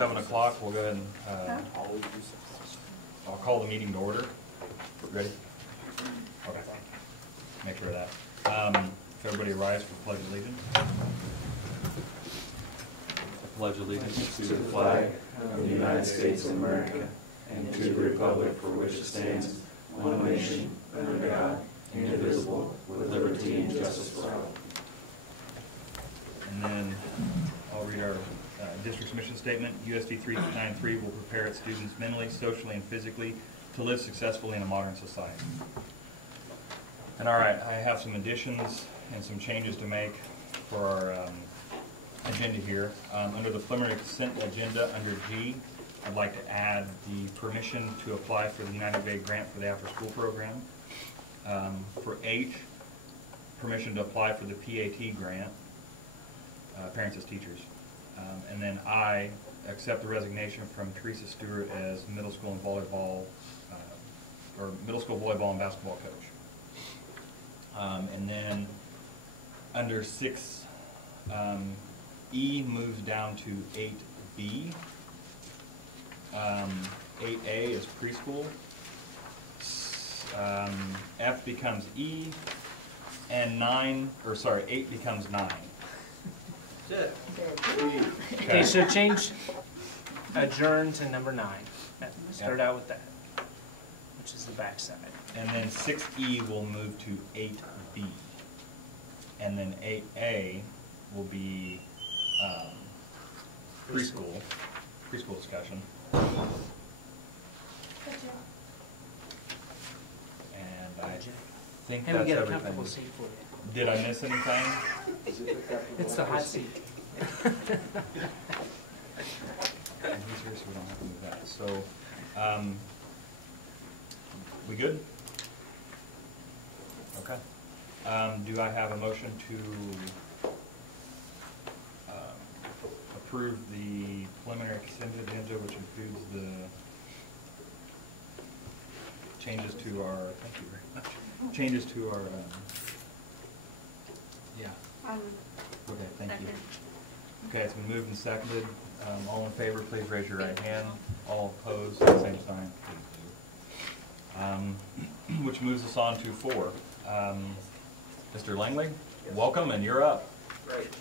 7 o'clock, we'll go ahead and I'll call the meeting to order. Ready? Okay. Make sure of that. If everybody rise for Pledge of Allegiance. I pledge allegiance to the flag of the United States of America and to the republic for which it stands, one nation, under God, indivisible, with liberty and justice for all. And then I'll read our district's mission statement. USD393 will prepare its students mentally, socially, and physically to live successfully in a modern society. And all right, I have some additions and some changes to make for our agenda here. Under the preliminary consent agenda, under G, I'd like to add the permission to apply for the United Way grant for the after-school program. For H, permission to apply for the PAT grant, parents as teachers. And then I accept the resignation from Teresa Stewart as middle school and volleyball, middle school volleyball and basketball coach. And then under 6, E moves down to 8B. 8A is preschool. F becomes E, and 8 becomes 9. Okay, so change adjourn to number 9. Start out with that, which is the back side. And then 6E will move to 8B. And then 8A will be preschool discussion. And I think And we that's get a everything. comfortable seat for you. Did I miss anything? It's the hot seat. And he's here, so we don't have to move that. So, we good? Okay. Do I have a motion to approve the preliminary consent agenda, which includes the changes to our, thank you very much, changes to our, okay, thank you. Okay, it's been moved and seconded. All in favor, please raise your right hand. All opposed, same sign. Which moves us on to 4. Mr. Langley, yes. Welcome, and you're up. Great.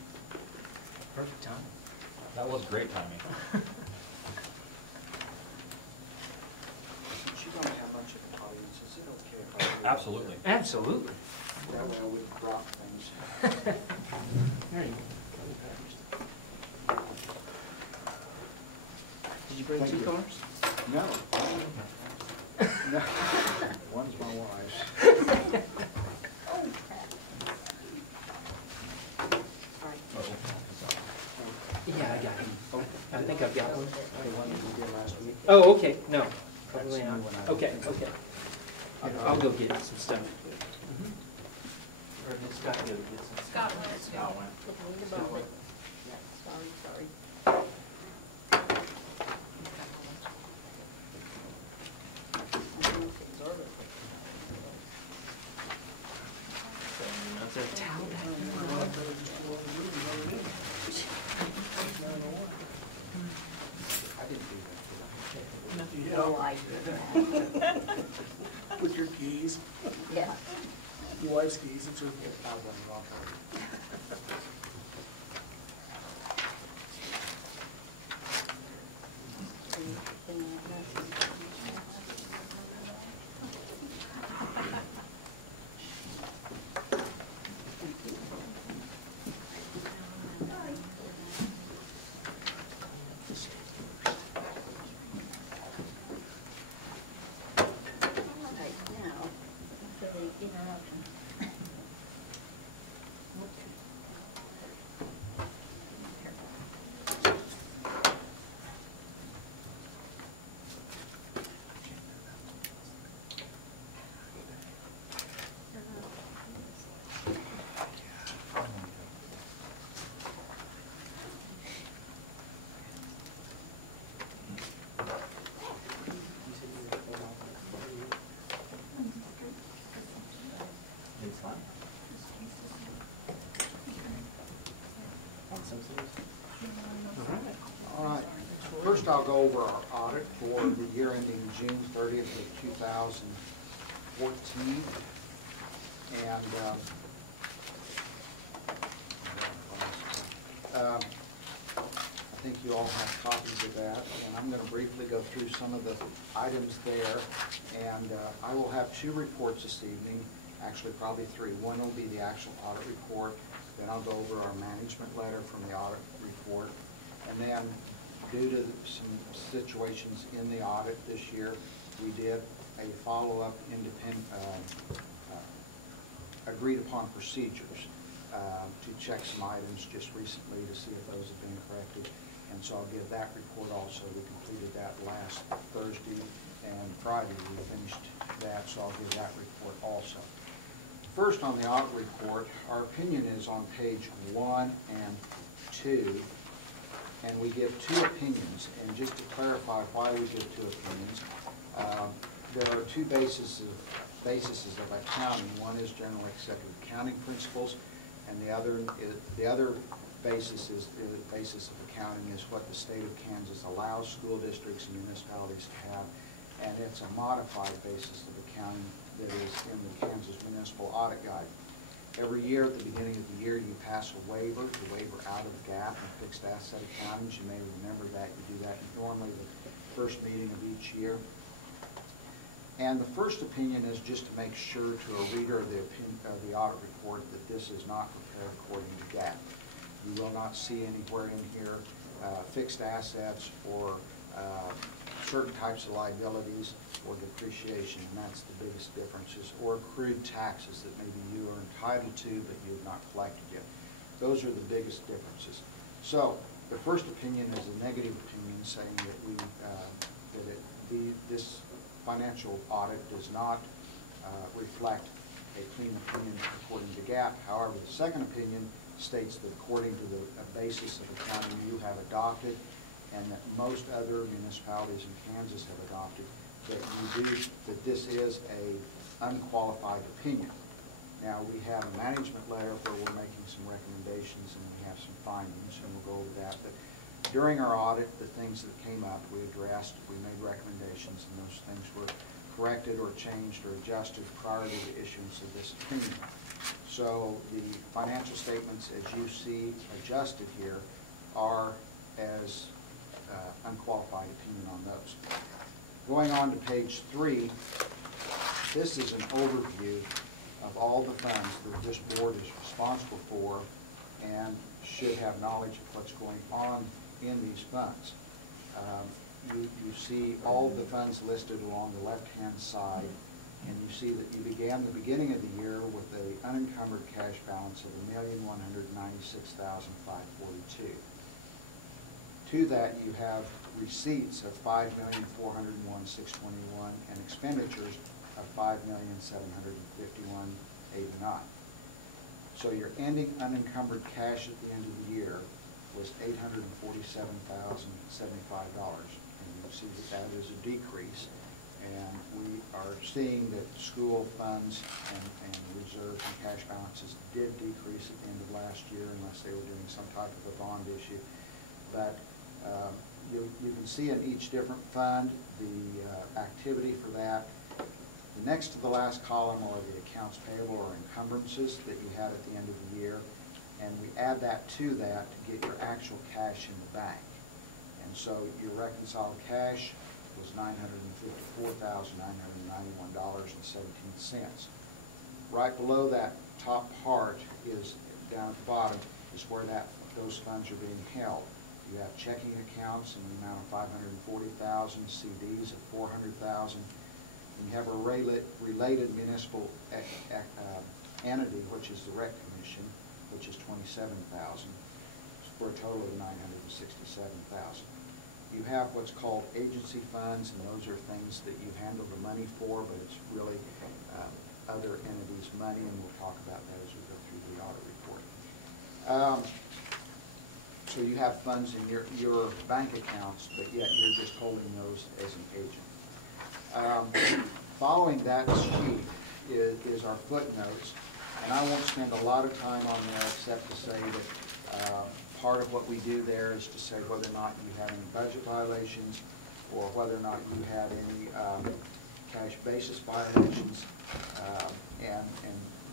Perfect time. That was great timing. Since you don't have much of an audience, is it okay if I do? Absolutely. Absolutely. That way I wouldn't drop things. There you go. Did you bring 2 cars? No. No. One's my wife's. Yeah, I got him. Oh, I think I've got one. the one that you did last week. Oh, okay. No, probably That's not. the new one I Okay, did. okay. I'll go get some stuff. Or did Scott go get some? Scott went. Scott went. Sorry. Is there a towel back there? I didn't do that, You don't like that. did I? With your keys? Yeah. Your wife's keys, it's her. I wasn't wrong. First, I'll go over our audit for the year ending June 30th of 2014. And I think you all have copies of that, and I'm going to briefly go through some of the items there. And I will have two reports this evening, actually probably three. One will be the actual audit report, then I'll go over our management letter from the audit report, and then due to some situations in the audit this year, we did a follow-up independent, agreed upon procedures to check some items just recently to see if those have been corrected. And so I'll give that report also. We completed that last Thursday, and Friday we finished that, so I'll give that report also. First, on the audit report, our opinion is on page 1 and 2, and we give two opinions. And just to clarify why we give two opinions, there are two bases of accounting. One is general accepted accounting principles, and the other basis is the basis of accounting is what the state of Kansas allows school districts and municipalities to have, and it's a modified basis of accounting that is in the Kansas Municipal Audit Guide. Every year at the beginning of the year you pass a waiver out of GAAP and fixed asset accountings. You may remember that. You do that normally the first meeting of each year. And the first opinion is just to make sure to a reader of the audit report that this is not prepared according to GAAP. You will not see anywhere in here fixed assets or certain types of liabilities or depreciation, and that's the biggest differences, or accrued taxes that maybe you are entitled to but you have not collected yet. Those are the biggest differences. So the first opinion is a negative opinion, saying that this financial audit does not reflect a clean opinion according to GAAP. However, the second opinion states that according to the basis of accounting you have adopted, and that most other municipalities in Kansas have adopted, that this is a unqualified opinion. Now, we have a management letter where we're making some recommendations and we have some findings, and we'll go over that. But during our audit, the things that came up, we addressed, we made recommendations, and those things were corrected or changed or adjusted prior to the issuance of this opinion. So the financial statements, as you see adjusted here, are as unqualified opinion on those. Going on to page 3, this is an overview of all the funds that this board is responsible for and should have knowledge of what's going on in these funds. You see all the funds listed along the left-hand side, and you see that you began the beginning of the year with an unencumbered cash balance of $1,196,542. To that, you have receipts of $5,401,621 and expenditures of $5,751,089. So your ending unencumbered cash at the end of the year was $847,075, and you see that that is a decrease. And we are seeing that school funds and reserves and cash balances did decrease at the end of last year, unless they were doing some type of a bond issue. But you can see in each different fund the activity for that. The next to the last column are the accounts payable or encumbrances that you had at the end of the year, and we add that to that to get your actual cash in the bank. And so your reconciled cash was $954,991.17. Right below that top part is, down at the bottom, is where those funds are being held. You have checking accounts in the amount of $540,000, CDs of $400,000, and you have a related municipal entity, which is the Rec Commission, which is $27,000, for a total of $967,000. You have what's called agency funds, and those are things that you handle the money for, but it's really other entities' money, and we'll talk about that as we go through the audit report. So you have funds in your bank accounts, but yet you're just holding those as an agent. Following that sheet is our footnotes, and I won't spend a lot of time on there except to say that part of what we do there is to say whether or not you have any budget violations or whether or not you had any cash basis violations. And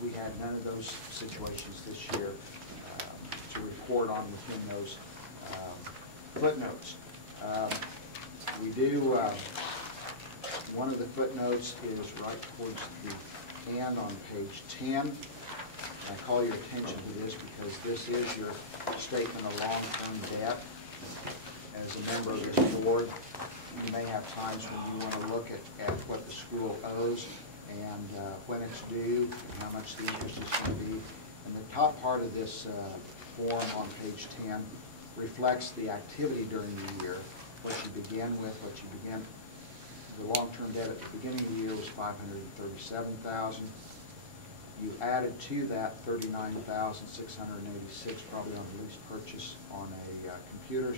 we had none of those situations this year to report on within those footnotes. We do, one of the footnotes is right towards the end on page 10. I call your attention to this because this is your statement of long-term debt. As a member of this board, you may have times when you want to look at what the school owes and when it's due, and how much the interest is going to be. And the top part of this form on page 10 reflects the activity during the year, what you begin with, the long-term debt at the beginning of the year was $537,000. You added to that $39,686, probably on the lease purchase on a computer.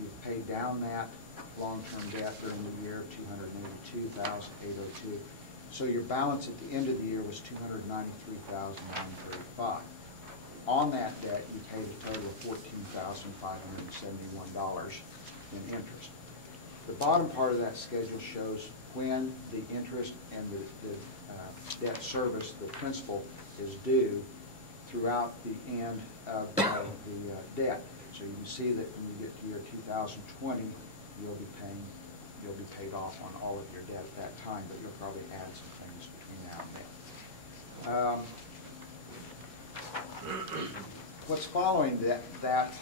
You've paid down that long-term debt during the year, $282,802. So your balance at the end of the year was $293,935. On that debt, you paid a total of $14,571 in interest. The bottom part of that schedule shows when the interest and the debt service, the principal, is due throughout the end of the debt. So you can see that when you get to year 2020, you'll be paid off on all of your debt at that time, but you'll probably add some things between now and then. What's following that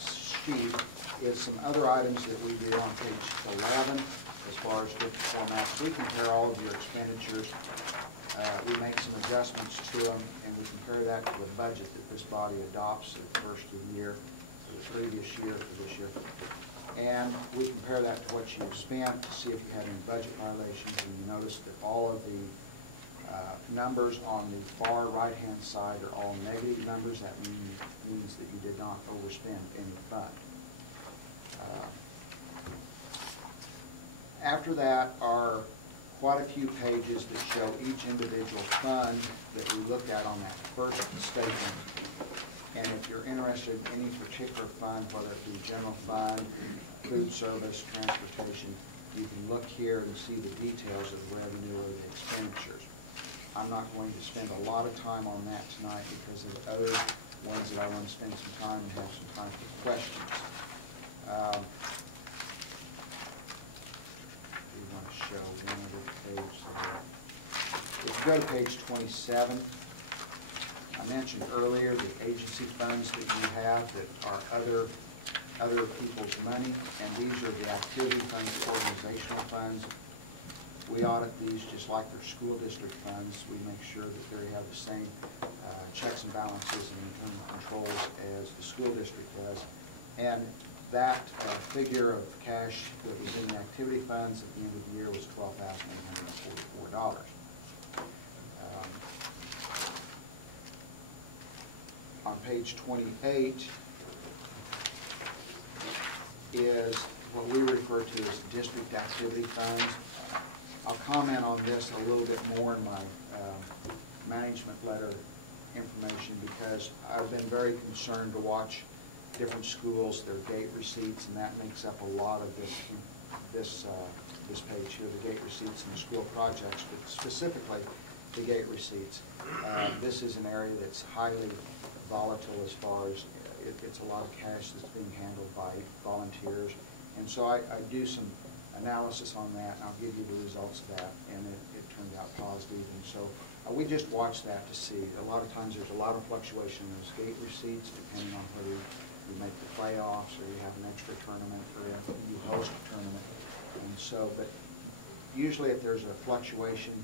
sheet is some other items that we do on page 11 as far as different formats. We compare all of your expenditures. We make some adjustments to them, and we compare that to the budget that this body adopts at the first of the year, for the previous year, for this year. And we compare that to what you've spent to see if you had any budget violations, and you notice that all of the numbers on the far right-hand side are all negative numbers. That means that you did not overspend any fund. After that are quite a few pages that show each individual fund that we looked at on that first statement. And if you're interested in any particular fund, whether it be general fund, food service, transportation, you can look here and see the details of the revenue or the expenditures. I'm not going to spend a lot of time on that tonight because of other ones that I want to spend some time and have some time for questions. We want to show one other page there. If you go to page 27, I mentioned earlier the agency funds that you have that are other people's money, and these are the activity funds, the organizational funds. We audit these just like their school district funds. We make sure that they have the same checks and balances and internal controls as the school district does. And that figure of cash that was in the activity funds at the end of the year was $12,844. On page 28 is what we refer to as district activity funds. I'll comment on this a little bit more in my management letter information because I've been very concerned to watch different schools, their gate receipts, and that makes up a lot of this page here, the gate receipts and the school projects, but specifically the gate receipts. This is an area that's highly volatile as far as it's a lot of cash that's being handled by volunteers. And so I do some analysis on that, and I'll give you the results of that, and it turned out positive. And so we just watch that to see. A lot of times there's a lot of fluctuation in those gate receipts depending on whether you make the playoffs or you have an extra tournament or you host a tournament. And so, but usually if there's a fluctuation,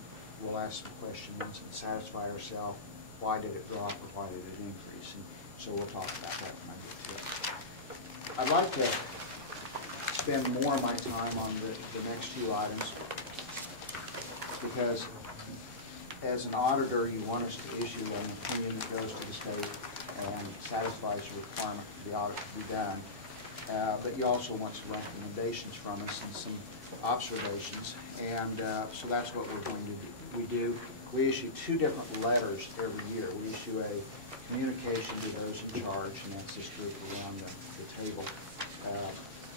we'll ask some questions and satisfy ourselves. Why did it drop or why did it increase? And so we'll talk about that when I get to it. I'd like to spend more of my time on the next few items because as an auditor, you want us to issue an opinion that goes to the state and satisfies your requirement for the audit to be done. But you also want some recommendations from us and some observations. And so that's what we're going to do. We issue two different letters every year. We issue a communication to those in charge, and that's this group around the table.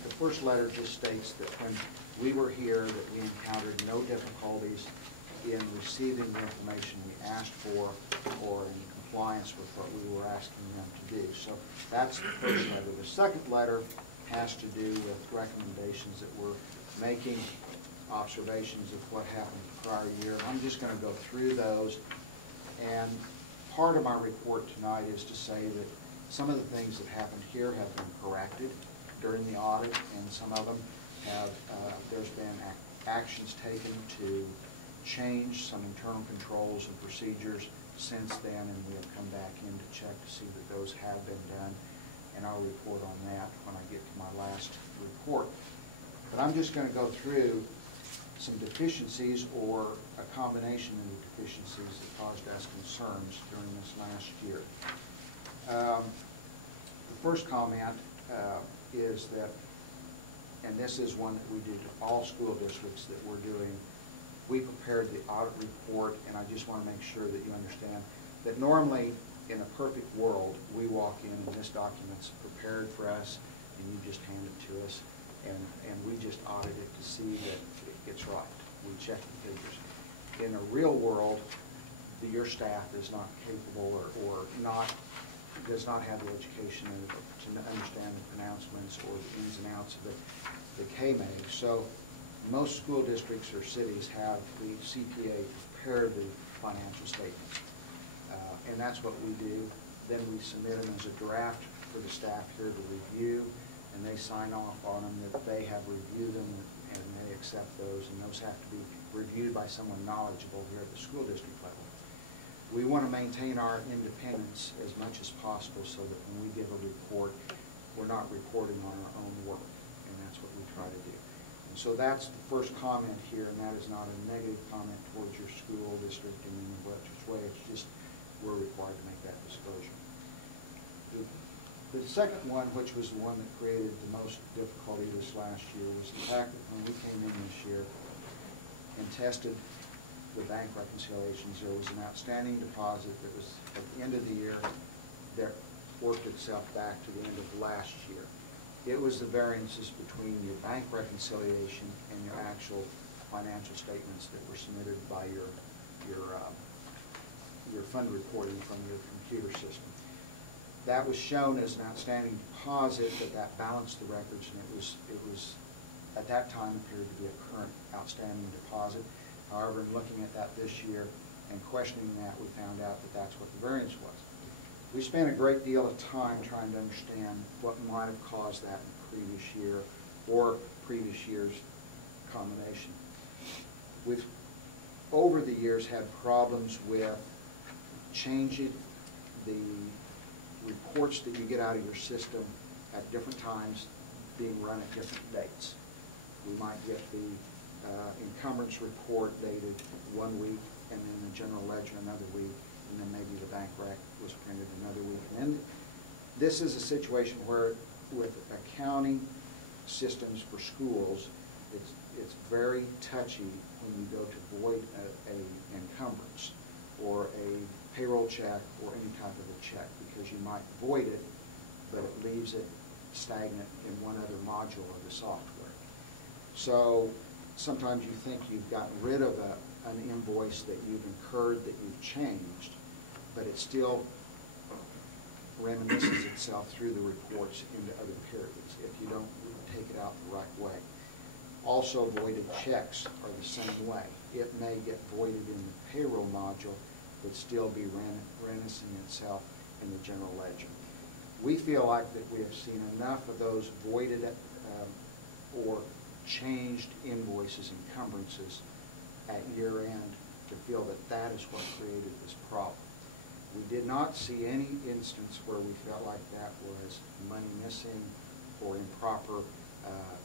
The first letter just states that when we were here, that we encountered no difficulties in receiving the information we asked for or in compliance with what we were asking them to do. So that's the first letter. The second letter has to do with recommendations that we're making, observations of what happened the prior year. I'm just going to go through those, and part of my report tonight is to say that some of the things that happened here have been corrected during the audit, and some of them have, there's been actions taken to change some internal controls and procedures since then, and we'll come back in to check to see that those have been done, and I'll report on that when I get to my last report. But I'm just going to go through some deficiencies or a combination of deficiencies that caused us concerns during this last year. The first comment is that, and this is one that we do to all school districts that we're doing, we prepared the audit report, and I just want to make sure that you understand that normally in a perfect world, we walk in and this document's prepared for us, and you just hand it to us, and we just audit it to see that it's right. We check the figures. In a real world, your staff is not capable or does not have the education to understand the pronouncements or the ins and outs of the KMAG. So most school districts or cities have the CPA prepare the financial statements. And that's what we do. Then we submit them as a draft for the staff here to review, and they sign off on them that they have reviewed them and they accept those, and those have to be reviewed by someone knowledgeable here at the school district level. We want to maintain our independence as much as possible so that when we give a report, we're not reporting on our own work, and that's what we try to do. And so that's the first comment here, and that is not a negative comment towards your school district in any way. It's just we're required to make that disclosure. The second one, which was the one that created the most difficulty this last year, was the fact that when we came in this year and tested the bank reconciliations, there was an outstanding deposit that was at the end of the year that worked itself back to the end of last year. It was the variances between your bank reconciliation and your actual financial statements that were submitted by your fund reporting from your computer system. That was shown as an outstanding deposit, but that balanced the records, and it was at that time appeared to be a current outstanding deposit. However, in looking at that this year and questioning that, we found out that that's what the variance was. We spent a great deal of time trying to understand what might have caused that in the previous year or previous year's combination. We've, over the years, had problems with changing the reports that you get out of your system at different times being run at different dates. We might get the encumbrance report dated one week, and then the general ledger another week, and then maybe the bank rec was printed another week. And then this is a situation where with accounting systems for schools, it's very touchy when you go to void an encumbrance or a payroll check or any type of a check, because you might void it, but it leaves it stagnant in one other module of the software. So sometimes you think you've gotten rid of an invoice that you've incurred, that you've changed, but it still reminisces itself through the reports into other periods if you don't take it out the right way. Also, voided checks are the same way. It may get voided in the payroll module, but still be reminiscing itself in the general ledger. We feel like that we have seen enough of those voided or changed invoices, encumbrances at year end to feel that that is what created this problem. We did not see any instance where we felt like that was money missing or improper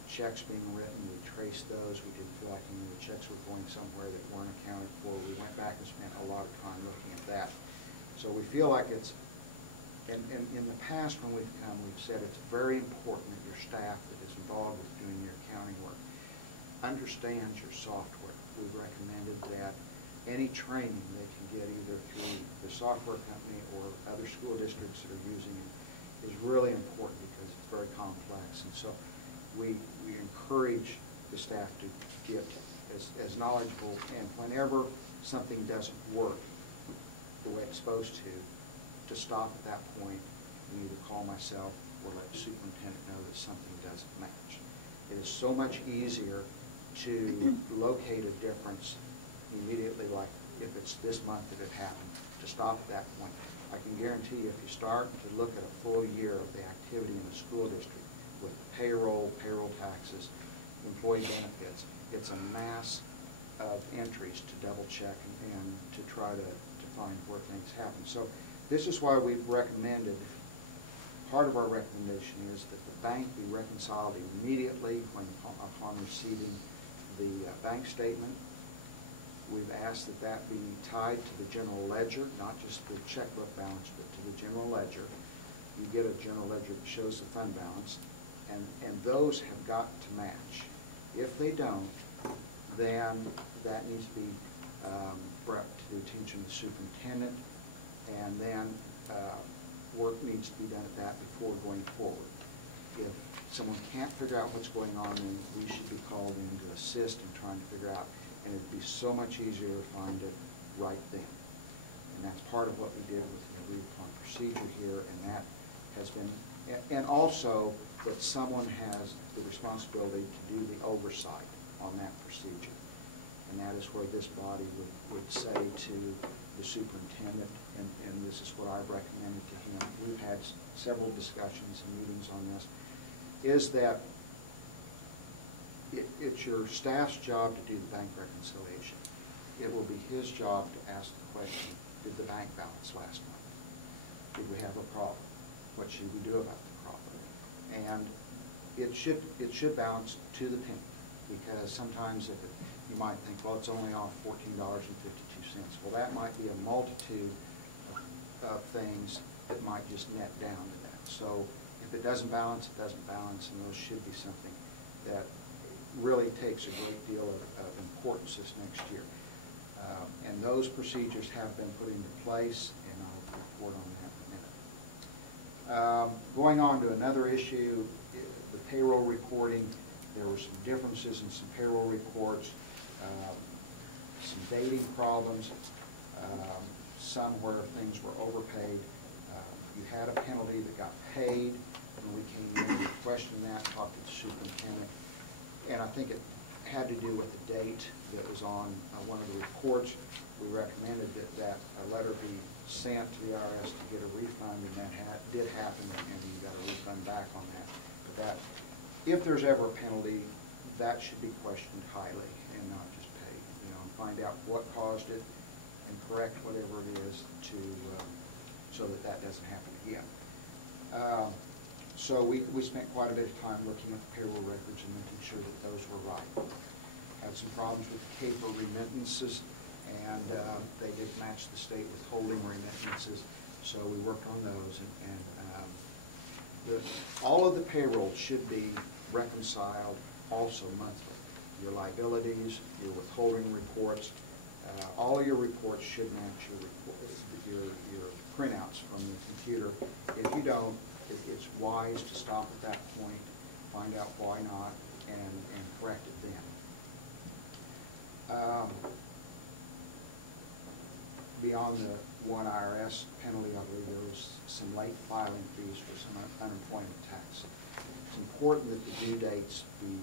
checks being written. We traced those. We didn't feel like any of the checks were going somewhere that weren't accounted for. We went back and spent a lot of time looking at that. So we feel like it's, and in the past when we've come, we've said it's very important that your staff that is involved with doing your accounting work understands your software. We've recommended that any training they can get either through the software company or other school districts that are using it is really important because it's very complex. And so we encourage the staff to get as knowledgeable, and whenever something doesn't work the way it's supposed to stop at that point and either call myself or let the superintendent know that something doesn't match. It is so much easier to locate a difference immediately, like if it's this month that it happened, to stop at that point. I can guarantee you, if you start to look at a full year of the activity in the school district with payroll taxes, employee benefits, it's a mass of entries to double check and to try to find where things happen. So this is why we've recommended, part of our recommendation is that the bank be reconciled immediately upon receiving the bank statement. We've asked that that be tied to the general ledger, not just the checkbook balance, but to the general ledger. You get a general ledger that shows the fund balance, and those have got to match. If they don't, then that needs to be brought to the attention of the superintendent, and then work needs to be done at that before going forward. If someone can't figure out what's going on, then we should be called in to assist in trying to figure out, and it'd be so much easier to find it right then. And that's part of what we did with the agreed upon procedure here, and that has been, and also that someone has the responsibility to do the oversight on that procedure. And that is where this body would say to the superintendent, and this is what I've recommended to him. We've had several discussions and meetings on this, is that it's your staff's job to do the bank reconciliation. It will be his job to ask the question, did the bank balance last month? Did we have a problem? What should we do about the problem? And it should balance to the penny, because sometimes if you might think, well, it's only off $14.52. Well, that might be a multitude of things that might just net down to that. So if it doesn't balance, it doesn't balance, and those should be something that really takes a great deal of importance this next year. And those procedures have been put into place, and I'll report on that in a minute. Going on to another issue, the payroll reporting. There were some differences in some payroll reports, some dating problems, some where things were overpaid. You had a penalty that got paid, and we came in and questioned that, talked to the superintendent, and I think it had to do with the date that was on one of the reports. We recommended that a letter be sent to the IRS to get a refund, and that did happen, and you got a refund back on that. But that, if there's ever a penalty, that should be questioned highly and not just paid. You know, and find out what caused it and correct whatever it is to so that doesn't happen again. So we spent quite a bit of time looking at the payroll records and making sure that those were right. Had some problems with CAPER remittances, and they didn't match the state withholding remittances, so we worked on those. All of the payroll should be reconciled also monthly. Your liabilities, your withholding reports, all of your reports should match your printouts from the computer. If you don't, it's wise to stop at that point, find out why not, and correct it then. Beyond the one IRS penalty, I believe there was some late filing fees for some unemployment tax. It's important that the due dates be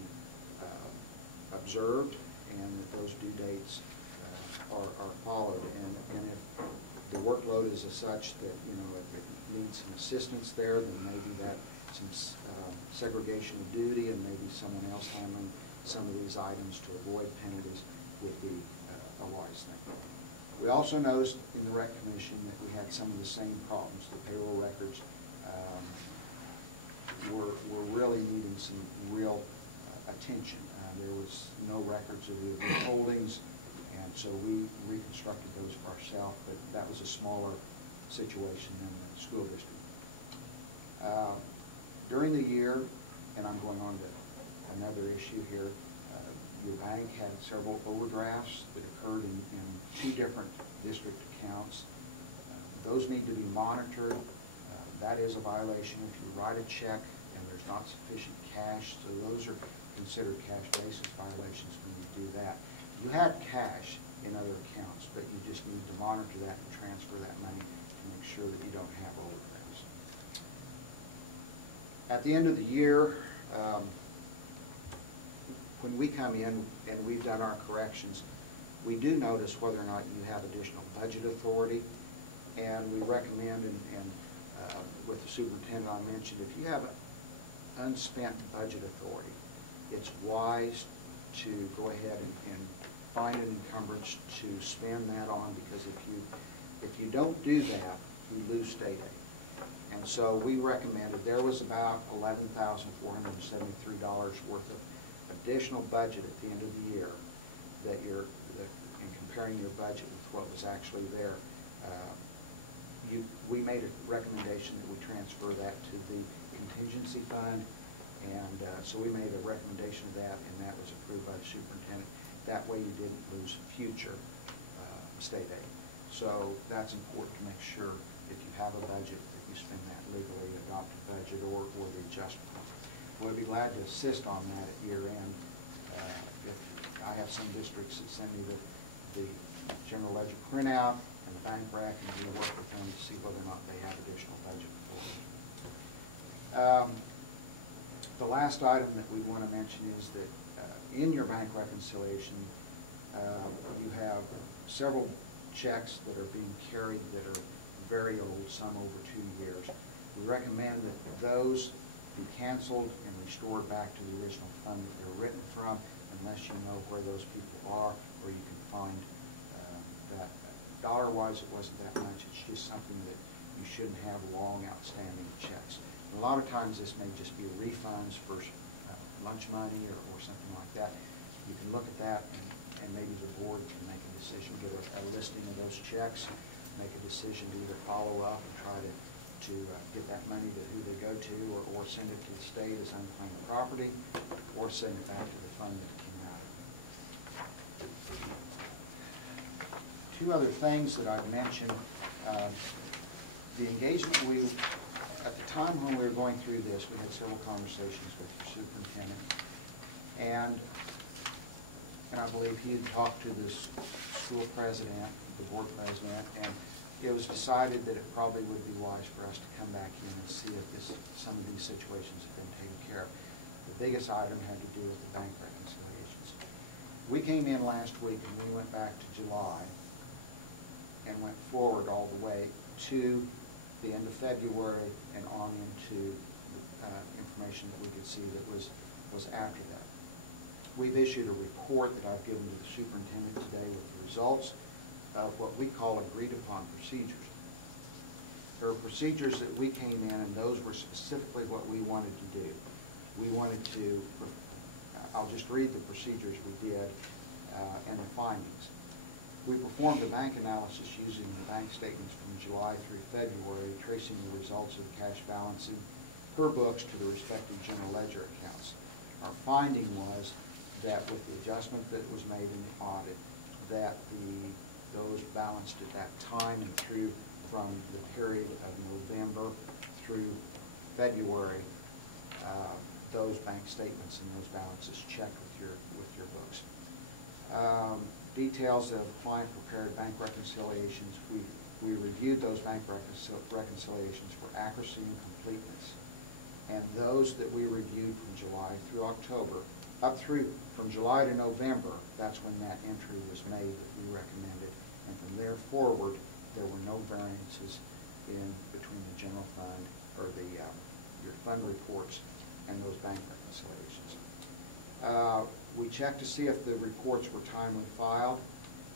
observed and that those due dates are followed. And if the workload is as such that, you know, if it needs some assistance there, then maybe that some segregation of duty and maybe someone else handling some of these items to avoid penalties would be a wise thing. We also noticed in the Rec Commission that we had some of the same problems. The payroll records were really needing some real attention. There was no records of the withholdings, and so we reconstructed those for ourselves, but that was a smaller situation than the school district. During the year, and I'm going on to another issue here, your bank had several overdrafts that occurred in 2 different district accounts. Those need to be monitored. That is a violation if you write a check and there's not sufficient cash, so those are considered cash basis violations when you do that. You have cash in other accounts, but you just need to monitor that and transfer that money to make sure that you don't have overdrafts. At the end of the year, when we come in and we've done our corrections, we do notice whether or not you have additional budget authority, and we recommend, and with the superintendent I mentioned, if you have unspent budget authority, it's wise to go ahead and find an encumbrance to spend that on, because if you don't do that, you lose state aid. And so we recommended, there was about $11,473 worth of additional budget at the end of the year that in comparing your budget with what was actually there. We made a recommendation that we transfer that to the contingency fund, and so we made a recommendation of that, and that was approved by the superintendent. That way you didn't lose future state aid. So that's important to make sure if you have a budget that you spend that legally adopted budget or the adjustment. We'll be glad to assist on that at year end. If I have some districts that send me the general ledger printout and the bank rec, and we'll work with them to see whether or not they have additional budget authority. The last item that we want to mention is that in your bank reconciliation, you have several checks that are being carried that are very old, some over 2 years. We recommend that those be canceled and restored back to the original fund that they were written from, unless you know where those people are, or you can find that. Dollar-wise, it wasn't that much. It's just something that you shouldn't have long outstanding checks. And a lot of times this may just be refunds for lunch money or something like that. You can look at that, and maybe the board can make a decision, get a listing of those checks, make a decision to either follow up and try to get that money to who they go to, or send it to the state as unclaimed property, or send it back to the fund that it came out of. 2 other things that I've mentioned. The engagement, at the time when we were going through this, we had several conversations with the superintendent, and I believe he had talked to the school president, the board president, and it was decided that it probably would be wise for us to come back in and see if some of these situations have been taken care of. The biggest item had to do with the bank reconciliations. We came in last week and we went back to July and went forward all the way to the end of February and on into information that we could see that was after that. We've issued a report that I've given to the superintendent today with the results of what we call agreed upon procedures. There are procedures that we came in, and those were specifically what we wanted to do. We wanted to, I'll just read the procedures we did and the findings. We performed a bank analysis using the bank statements from July through February, tracing the results of cash balancing per books to the respective general ledger accounts. Our finding was that with the adjustment that was made in the audit, that those balanced at that time and through from the period of November through February, those bank statements and those balances checked with your books. Details of client prepared bank reconciliations. We reviewed those bank reconciliations for accuracy and completeness, and those that we reviewed from July through October, from July to November, that's when that entry was made that we recommended, and from there forward, there were no variances in between the general fund or your fund reports and those bank reconciliations. We checked to see if the reports were timely filed.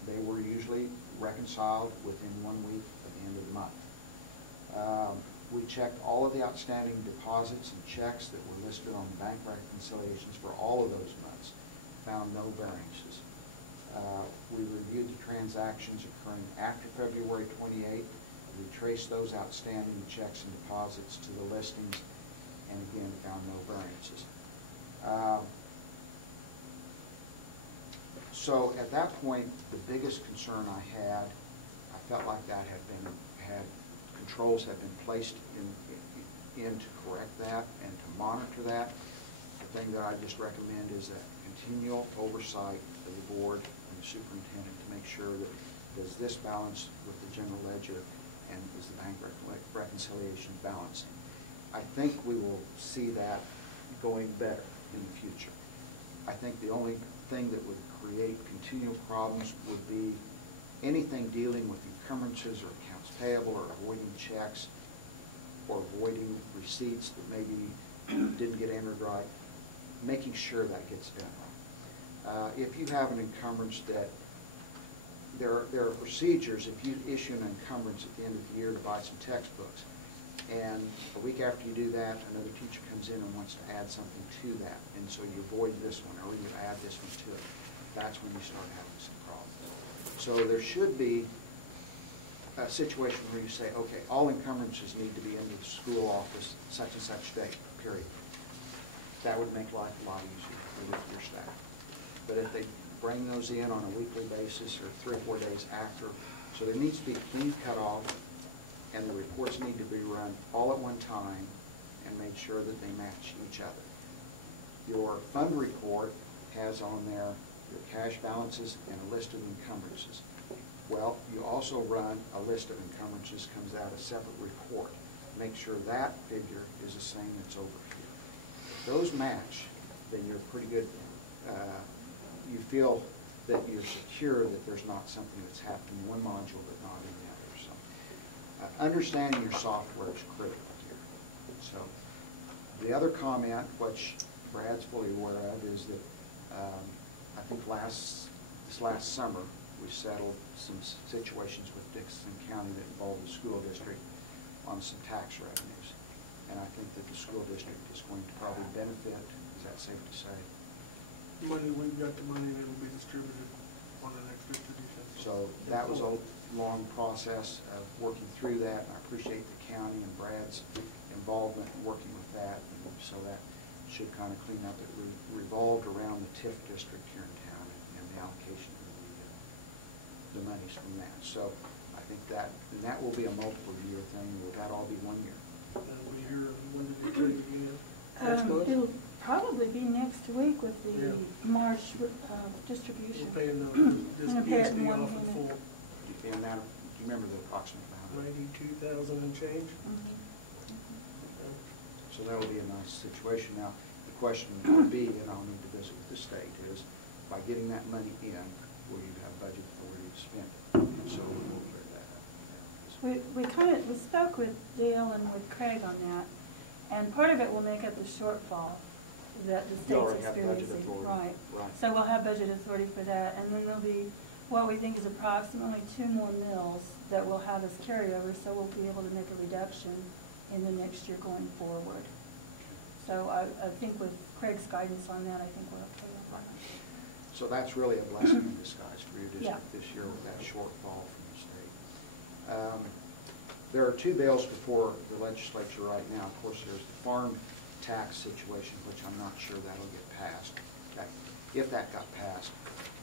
They were usually reconciled within 1 week of the end of the month. We checked all of the outstanding deposits and checks that were listed on the bank reconciliations for all of those months, found no variances. We reviewed the transactions occurring after February 28th. We traced those outstanding checks and deposits to the listings, and again found no variances. So at that point, the biggest concern I had, I felt like that had controls had been placed in to correct that and to monitor that. The thing that I just recommend is that continual oversight of the board and the superintendent to make sure that does this balance with the general ledger and is the bank reconciliation balancing. I think we will see that going better in the future. I think the only thing that would create continual problems would be anything dealing with encumbrances or accounts payable or avoiding checks or avoiding receipts that maybe didn't get entered right, making sure that gets done right. If you have an encumbrance that there are procedures, if you issue an encumbrance at the end of the year to buy some textbooks, and a week after you do that, another teacher comes in and wants to add something to that, and so you avoid this one or you add this one to it, that's when you start having some problems. So there should be a situation where you say, okay, all encumbrances need to be in the school office such and such date, period. That would make life a lot easier for your staff. But if they bring those in on a weekly basis or 3 or 4 days after, so there needs to be a clean cutoff, and the reports need to be run all at one time and made sure that they match each other. Your fund report has on there your cash balances and a list of encumbrances. Well, you also run a list of encumbrances, comes out a separate report. Make sure that figure is the same that's over here. If those match, then you're pretty good. You feel that you're secure that there's not something that's happening in one module but not in the other. So, understanding your software is critical here. So, the other comment, which Brad's fully aware of, is that I think this last summer we settled some situations with Dixon County that involved the school district on some tax revenues. And I think that the school district is going to probably benefit. Is that safe to say? Money, we've got the money that will be distributed on the next distribution. So that was a long process of working through that. I appreciate the county and Brad's involvement in working with that. And so that should kind of clean up. It revolved around the TIF district here in town and the allocation of the monies from that. So I think that, and that will be a multiple year thing. Will that all be 1 year? We hear when did they take it again? Next month? It'll probably be next week with the Yeah. March distribution. We're paying this And pay it in USD one off in payment. full. And that, do you remember the approximate amount? 92,000 and change. Mhm. So that will be a nice situation. Now, the question will be, and I'll need to visit with the state, is by getting that money in, will you have budget authority to spend it? And so we will clear that up. We spoke with Dale and with Craig on that, and part of it will make up the shortfall that the You state's already have budget experiencing. authority. Right. Right. So we'll have budget authority for that, and then there'll be what we think is approximately 2 more mills that will have as carryover, so we'll be able to make a reduction in the next year going forward. So I think with Craig's guidance on that, I think we're okay with that. So that's really a blessing in disguise for your Yeah. district this year with that shortfall from the state. There are 2 bills before the legislature right now. Of course, there's the farm tax situation, which I'm not sure that'll get passed. If that got passed,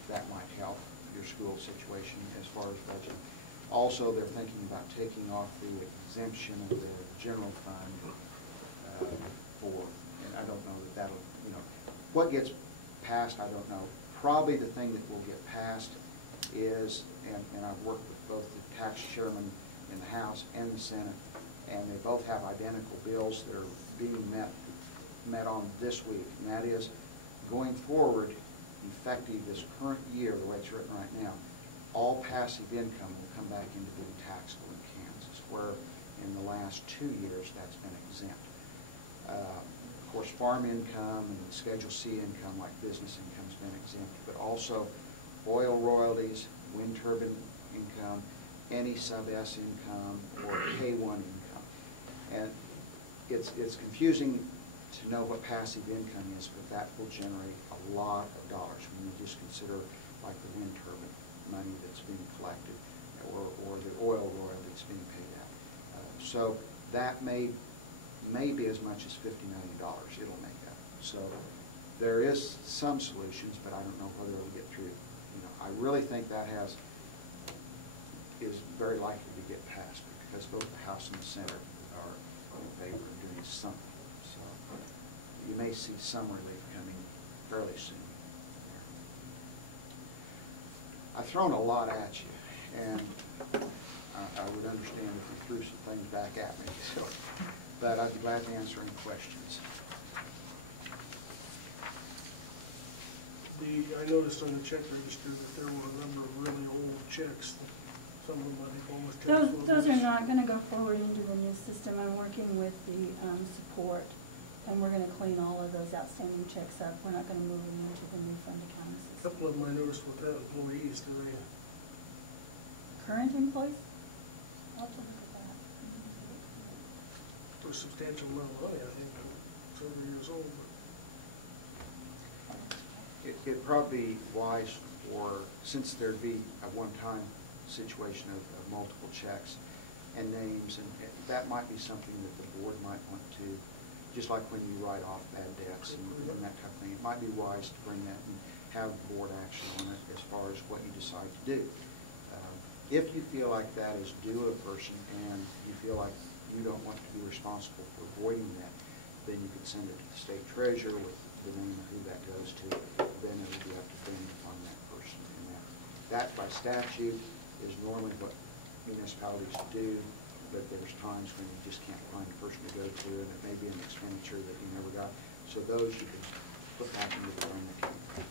that might help your school situation as far as budget. Also, they're thinking about taking off the exemption of the general fund and I don't know that that'll, what gets passed, I don't know. Probably the thing that will get passed is, and I've worked with both the tax chairman in the House and the Senate, and they both have identical bills that are being met on this week, and that is going forward, effective this current year, the way it's written right now, all passive income will come back into being taxable in Kansas, where in the last 2 years that's been exempt. Of course, farm income and Schedule C income, like business income, has been exempt, but also oil royalties, wind turbine income, any sub-S income, or K1 income. And it's confusing to know what passive income is, but that will generate a lot of dollars when you just consider like the wind turbine money that's being collected or the oil royalties being paid out. So that may be as much as $50 million it'll make up. So there is some solutions, but I don't know whether it'll get through I really think that is very likely to get passed because both the House and the Senate are in favor of doing something. So you may see some relief coming fairly soon. I've thrown a lot at you, and I would understand if you threw some things back at me. So, but I'd be glad to answer any questions. I noticed on the check register that there were a number of really old checks. Some of them, I think, almost 10 Those are not gonna go forward into the new system. I'm working with the support, and we're gonna clean all of those outstanding checks up. We're not gonna move them into the new fund accounting A system. couple of them I noticed without employees, do they? Current employees? I'll have to look at that. For a substantial amount of money, I think, several years old. But It'd probably be wise for, since there'd be a one-time situation of multiple checks and names, and that might be something that the board might want to, just like when you write off bad debts and that type of thing, it might be wise to bring that and have board action on it as far as what you decide to do. If you feel like that is due to a person and you feel like you don't want to be responsible for avoiding that, then you could send it to the state treasurer with the name of who that goes to. Then it would be up to them to find that person. And that by statute is normally what municipalities do, but there's times when you just can't find a person to go to, and it may be an expenditure that you never got. So those you could put back into the fund account.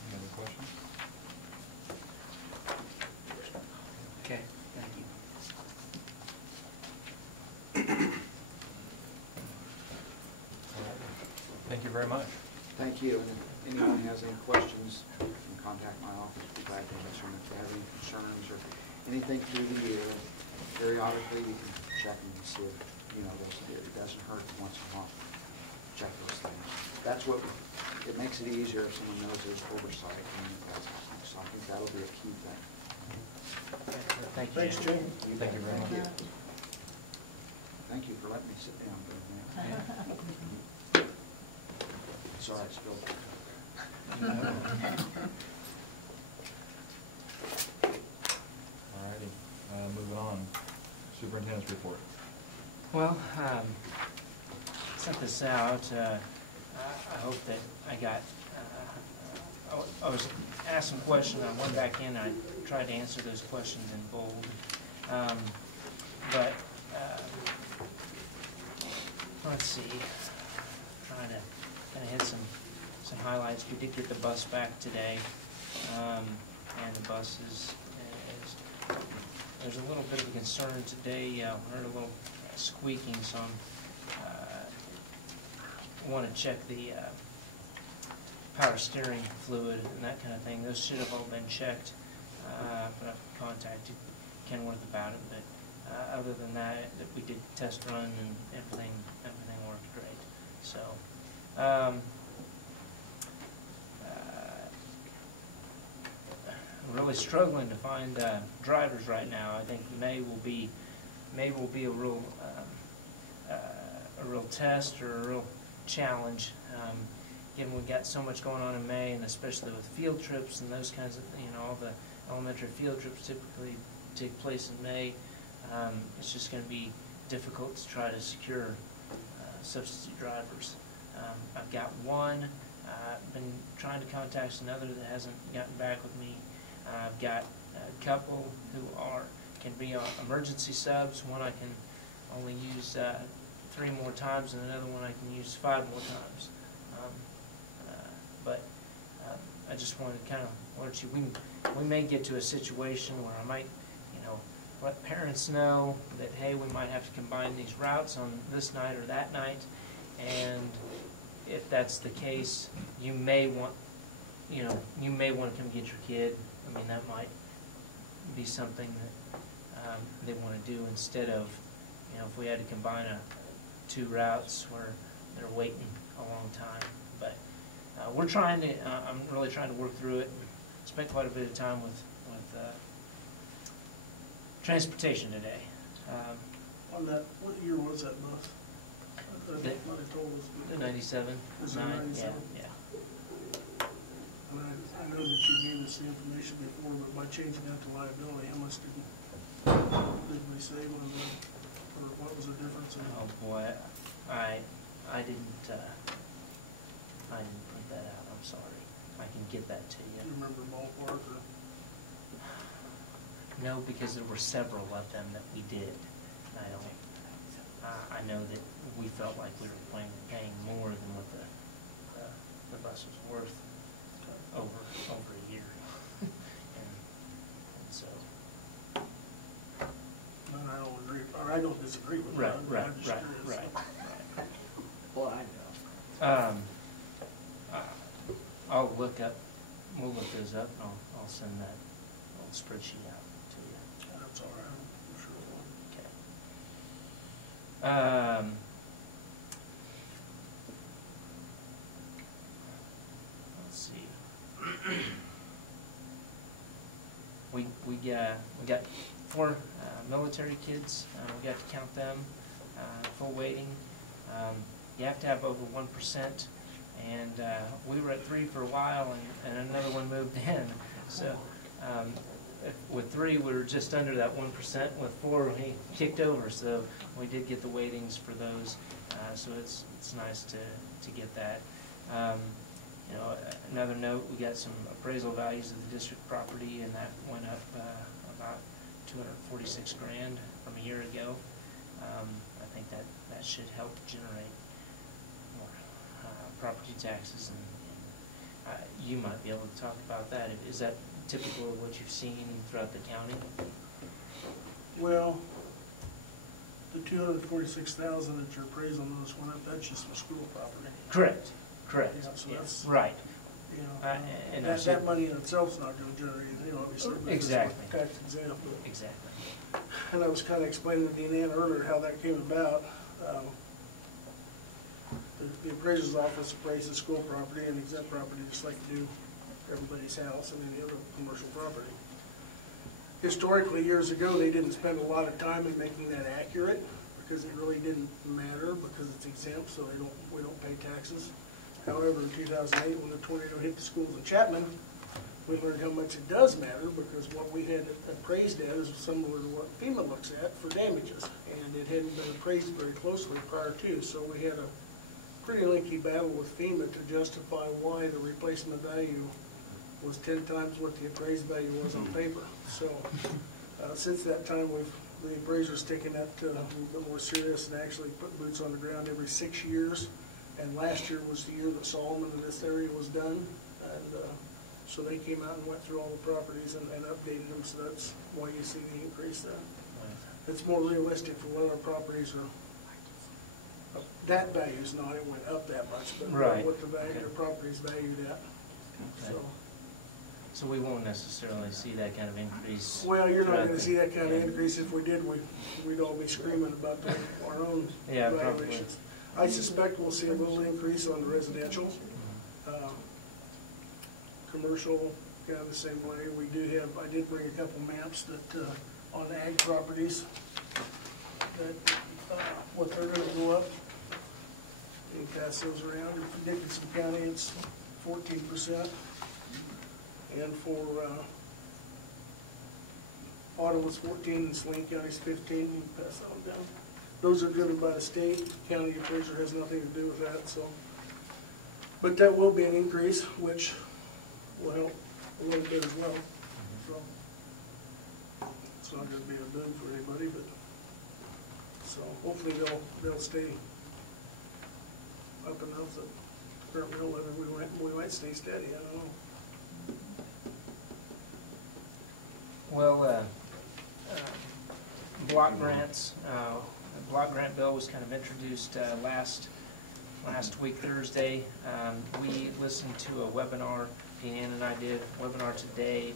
Any other questions? Okay, thank you. All right. Thank you very much. Thank you. And if anyone has any questions, you can contact my office. Be glad to answer them. If you have any concerns or anything through the year, periodically you can check and see if, it doesn't hurt once in a while. Check those things. That's what, it makes it easier if someone knows there's oversight. And that's, so I think that'll be a key thing. Thank you. thanks, Jim. Thank you very much. Thank you for letting me sit down for a minute. Sorry, I spilled. All righty, moving on. Superintendent's report. Well, sent this out. I hope that I got, I was asked some questions. I went back in. I tried to answer those questions in bold. But let's see. Trying to kind of hit some highlights. We did get the bus back today, and the bus is there's a little bit of a concern today. We heard a little squeaking, so I want to check the power steering fluid and that kind of thing. Those should have all been checked. But I've contacted Kenworth about it. But other than that, we did test run and everything worked great. So. I'm really struggling to find drivers right now. I think May will be a real test or a real challenge. Given we've got so much going on in May, and especially with field trips and those kinds of, all the elementary field trips typically take place in May. It's just going to be difficult to try to secure substitute drivers. I've got one. I've been trying to contact another that hasn't gotten back with me. I've got a couple who can be emergency subs. One I can only use 3 more times, and another one I can use 5 more times. But I just wanted to kind of alert you. We may get to a situation where I might, let parents know that, hey, we might have to combine these routes on this night or that night, and if that's the case, you may want to come get your kid. I mean, that might be something that they want to do instead of, if we had to combine 2 routes where they're waiting a long time. But we're trying to, I'm really trying to work through it. Spent quite a bit of time with transportation today. On that, what year was that bus? I thought The- you might have told us. The 97? Was it 9? 97? Yeah, yeah. And I know that you gave us the information before, but by changing that to liability, how much did we save on the, or what was the difference in? Oh boy, I didn't put that out. I'm sorry. I can get that to Do you. you remember ballpark or? No, because there were several of them that we did. I don't. I know that we felt like we were paying more than what the bus was worth over a year, and so. No, I don't agree, or I don't disagree with that. I'm just curious. Well, I know. I'll look up. We'll look those up, and I'll send that little spreadsheet out to you. That's all right, I'm sure it will. Okay. Let's see. We got 4 military kids. We got to count them. Full weighting. You have to have over 1%, and we were at 3 for a while, and another one moved in. So with 3, we were just under that 1%. With 4, he kicked over. So we did get the weightings for those. So it's nice to get that. You know, another note, we got some appraisal values of the district property, and that went up about $246,000 from a year ago. I think that should help generate more property taxes, and you might be able to talk about that. Is that typical of what you've seen throughout the county? Well, the 246,000 that your appraisal notice went up, that's just for school property. Correct. Yeah, so that's, Right. you know, and that money in itself is not gonna generate anything, obviously. but it's Exactly. Tax exempt. Exactly. And I was kinda explaining to Deanne earlier how that came about. The appraiser's office appraises school property and exempt property just like you do everybody's house and any other commercial property. Historically, years ago, they didn't spend a lot of time in making that accurate because it really didn't matter because it's exempt, so we don't pay taxes. However, in 2008, when the tornado hit the schools in Chapman, we learned how much it does matter because what we had appraised at is similar to what FEMA looks at for damages. And it hadn't been appraised very closely prior to, so we had a pretty lengthy battle with FEMA to justify why the replacement value was 10 times what the appraised value was on paper. So since that time, the appraiser's taken that a little bit more serious and actually put boots on the ground every 6 years. And last year was the year that Solomon in this area was done. And so they came out and went through all the properties and updated them, so that's why you see the increase there. It's more realistic for what our properties are. That value's not, it went up that much, but Right. what the value of the property's valued at. Okay. So, So we won't necessarily see that kind of increase. well, you're not throughout gonna the- see that kind of increase. If we did, we'd all be screaming about our own Yeah, probably. valuations. I suspect we'll see a little increase on the residential. Commercial, kind of the same way. We do have, I did bring a couple maps that, on ag properties, that, what they're gonna go up. You can pass those around. In Dickinson County, it's 14%. And for, Ottawa's 14, and Saline County's 15. You can pass that one down. Those are driven by the state. County appraiser has nothing to do with that, so. But that will be an increase, which will help a little bit as well. So it's not gonna be a boom for anybody, but, so hopefully they'll stay up enough that current mill levy, we might stay steady, I don't know. Well, block grants, the block grant bill was kind of introduced last week, Thursday. We listened to a webinar, Deanne and I did, a webinar today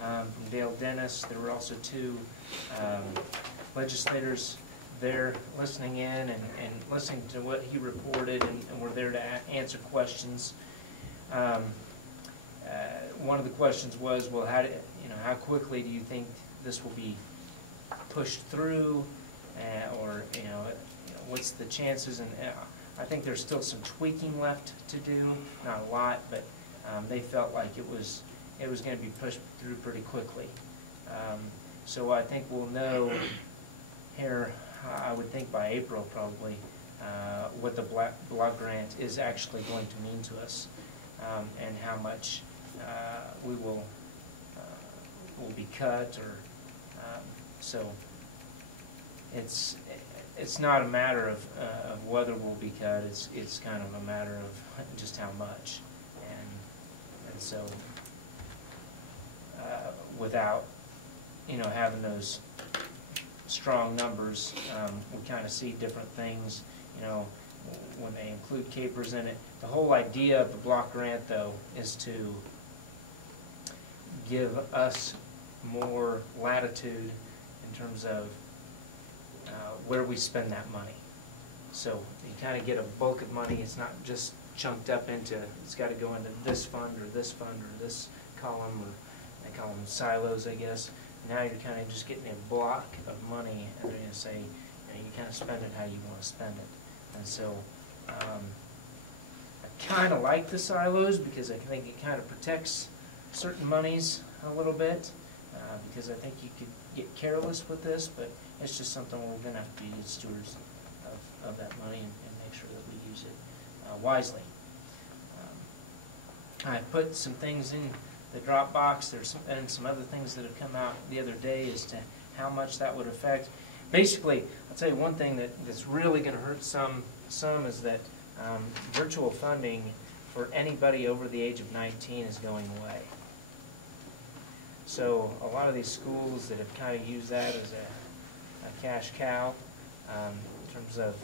from Dale Dennis. There were also 2 legislators there listening in and listening to what he reported, and were there to answer questions. One of the questions was, well, how quickly do you think this will be pushed through, or what's the chances? And I think there's still some tweaking left to do, not a lot, but they felt like it was going to be pushed through pretty quickly. So I think we'll know here, I would think by April probably, what the block grant is actually going to mean to us, and how much we will be cut, or so it's not a matter of whether we'll be cut. It's kind of a matter of just how much, and so without having those strong numbers, we kind of see different things. When they include capers in it. The whole idea of the block grant, though, is to give us more latitude in terms of where we spend that money. So you kind of get a bulk of money. It's not just chunked up into, it's got to go into this fund or this fund or this column, or they call them silos, I guess. Now you're kind of just getting a block of money, and they're going to say, you kind of spend it how you want to spend it. And so I kind of like the silos, because I think it kind of protects certain monies a little bit, because I think you could get careless with this, but it's just something we're going to have to be good stewards of that money, and make sure that we use it wisely. I put some things in the Dropbox. There's some other things that have come out the other day as to how much that would affect. Basically, I'll tell you one thing that's really going to hurt some is that virtual funding for anybody over the age of 19 is going away. So a lot of these schools that have kind of used that as a cash cow, in terms of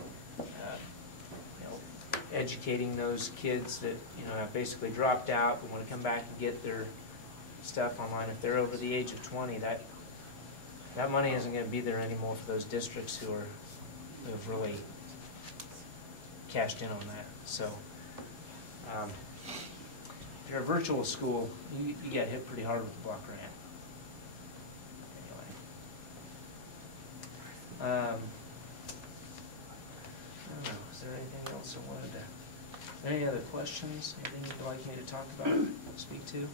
educating those kids that have basically dropped out, but want to come back and get their stuff online. If they're over the age of 20, that money isn't going to be there anymore for those districts who have really cashed in on that. So if you're a virtual school, you get hit pretty hard with the block grant. Anyway, I don't know. Is there anything else I wanted to? Any other questions? Anything you'd like me to talk about, speak to?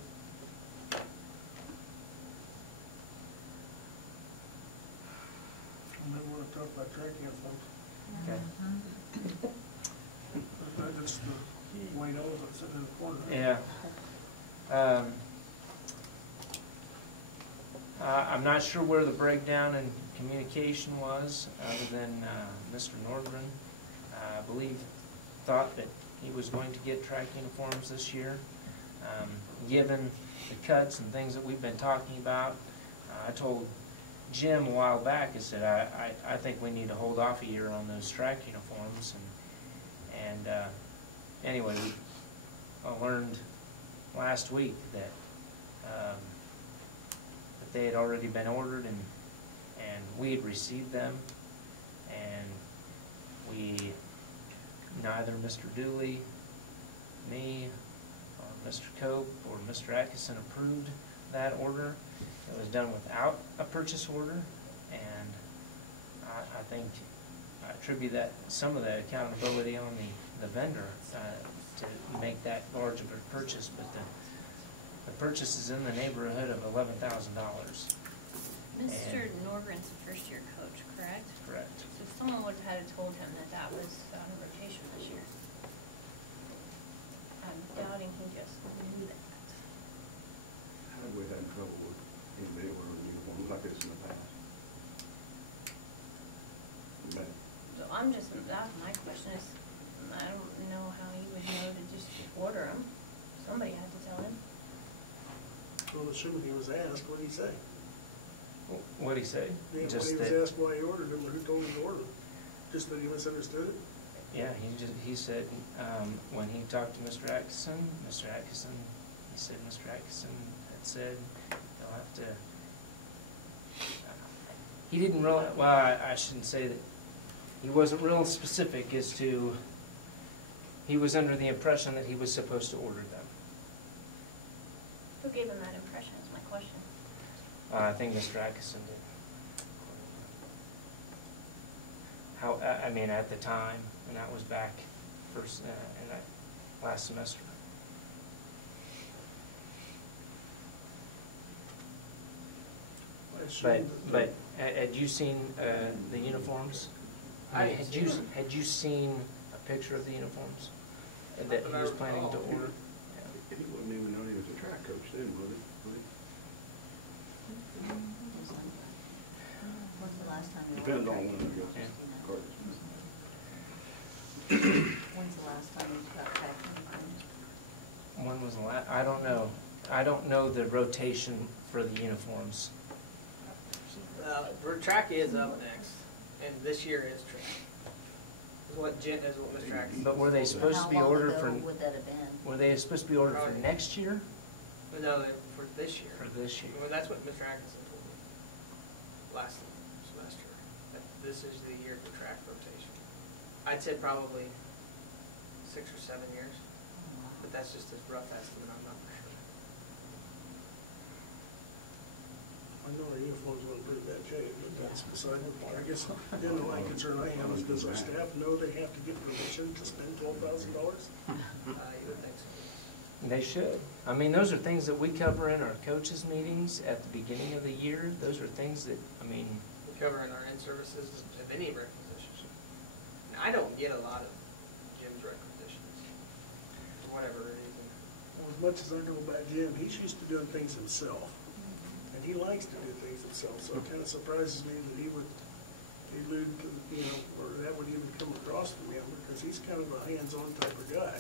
I might want to talk about track uniforms. Okay. That's the white elephant sitting in the corner. Yeah. I'm not sure where the breakdown in communication was, other than Mr. Nordgren, I believe, thought that he was going to get track uniforms this year. Given the cuts and things that we've been talking about, I told Jim a while back, I said, I think we need to hold off a year on those track uniforms. And anyway, I learned last week that they had already been ordered, and we had received them, and neither Mr. Dooley, me, or Mr. Cope, or Mr. Atkinson approved that order. It was done without a purchase order, and I think I attribute some of that accountability on the vendor to make that large of a purchase, but the purchase is in the neighborhood of $11,000. Mr. Norgren's a first-year coach, correct? Correct. So someone would have had told him that was out of rotation this year. I'm doubting he just knew that. Have we had trouble with anybody ordering uniforms like this in the past? Okay. So that's my question is, I don't know how he would know to just order them. Somebody had to tell him. Well, assuming he was asked, what did he say? What did he say? When Just he was that, asked why he ordered them, or who told him to order them? Just that he misunderstood it? yeah, he said when he talked to Mr. Atkinson, he said Mr. Atkinson had said they'll have to. He didn't realize. Well, I shouldn't say that he wasn't real specific as to, he was under the impression that he was supposed to order them. Who gave him that impression is my question. I think Mr. Atkinson did. How, I mean, at the time, and that was back first, in that last semester. I assume that- But had you seen the uniforms? I Had you seen a picture of the uniforms that he was planning to order? He wouldn't even know he was a track coach then, was he? When's the last time you Depends on ordered? when it goes. Yeah. When's the last time you got packed uniforms? When was the last, I don't know. I don't know the rotation for the uniforms. Track is up next, and this year is track. Is what Mr. Atkinson. But were they supposed to be How long ordered ago for, would that have been? were they supposed to be ordered for next year No, for this year. or this year? Well, that's what Mr. Atkinson told me last semester, that this is the year for track rotation. I'd say probably 6 or 7 years, but that's just a rough estimate, I'm not for sure. I know our uniforms were in pretty bad shape, but that's beside the point. I guess, the only concern I have is does our staff know they have to get permission to spend $12,000? You would think so. They should. I mean, those are things that we cover in our coaches' meetings at the beginning of the year. Those are things that, I mean, We cover in our in-services of any requisitions. And I don't get a lot of Jim's requisitions, for whatever reason. Well, as much as I know about Jim, he's used to doing things himself. And he likes to do things himself, so it kind of surprises me that he would allude to, or that would even come across from him, because he's kind of a hands-on type of guy,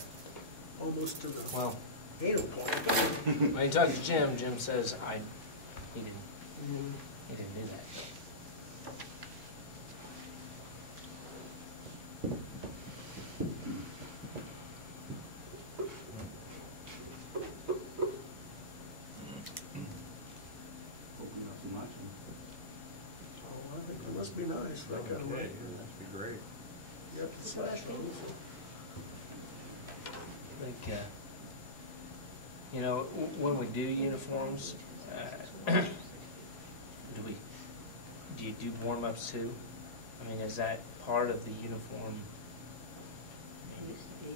almost to the well, anal point. when you talk to Jim, Jim says, he didn't do that. Open up some license. Oh, I think it must be nice, that kind of money. That'd be great. You have to slash those. Like, when we do uniforms, do you do warm-ups too? I mean, is that part of the uniform?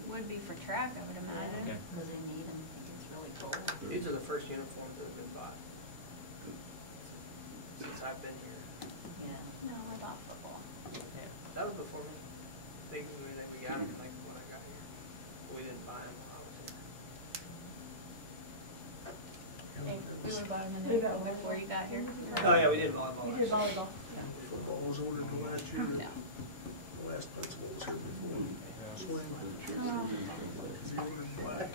Would be for track, I would Okay. imagine. Because they need them, it's really cold. These are the first uniforms that have been bought since I've been here. Yeah. No, I bought football. Yeah. That was before me. I think we got them like when I got here. We didn't buy them when I was here. We would have bought them in We the got before you got here. Oh, yeah, we did volleyball. We did volleyball. Football was ordered the last year. No. The last principal was here before. Swing. Uh, He ordered black.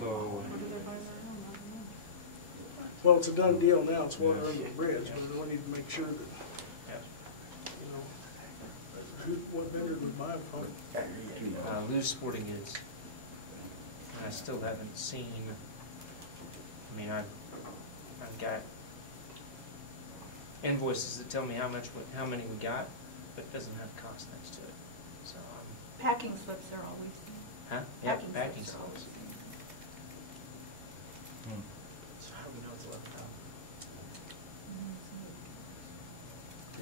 So, Well, it's a done deal now, it's water under the bridge, but we need to make sure that, what vendor would buy it from? Lou's Sporting Goods. And I still haven't seen, I mean, I've got invoices that tell me how many we got, but it doesn't have cost next to it. So, Packing slips are always. huh? Yep, Packing packing slips. slips. So how do we know it's left out?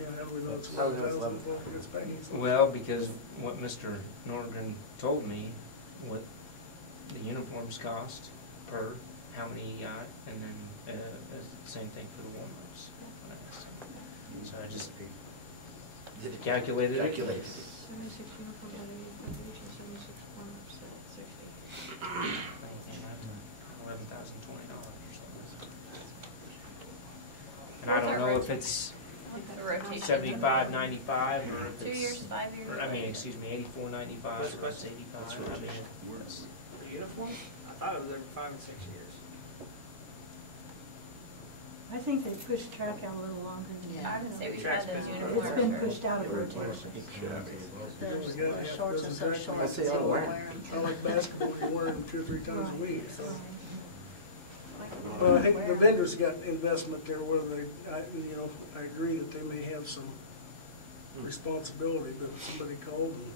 Yeah, how do we know it's How do we know it's 11,000 before it's paying? Well, because what Mr. Norgren told me, what the uniforms cost per how many you got, and then the same thing for the warm-ups. when I asked him. So I just did it calculated. Calculated. 76 uniforms on the 76 forms at 60. $11,020 or something. And I don't know if it's The rotation. 75, 95, or if 2 it's. years, 5 years. Or, I mean, excuse me, 84, 95, or it's 85. That's what I mean. It's- The uniforms? I thought it was every 5 and 6 years. I think they pushed track out a little longer than Yeah. I would say we've Track's had those been- uniforms. It's been for- pushed out of rotation. There's The shorts are so short, I say, so oh, wear wow. 'em. I like basketball, you wear them 2 or 3 times a week, so. Right. Well, I think the vendors got investment there, whether they, I agree that they may have some responsibility, but if somebody called and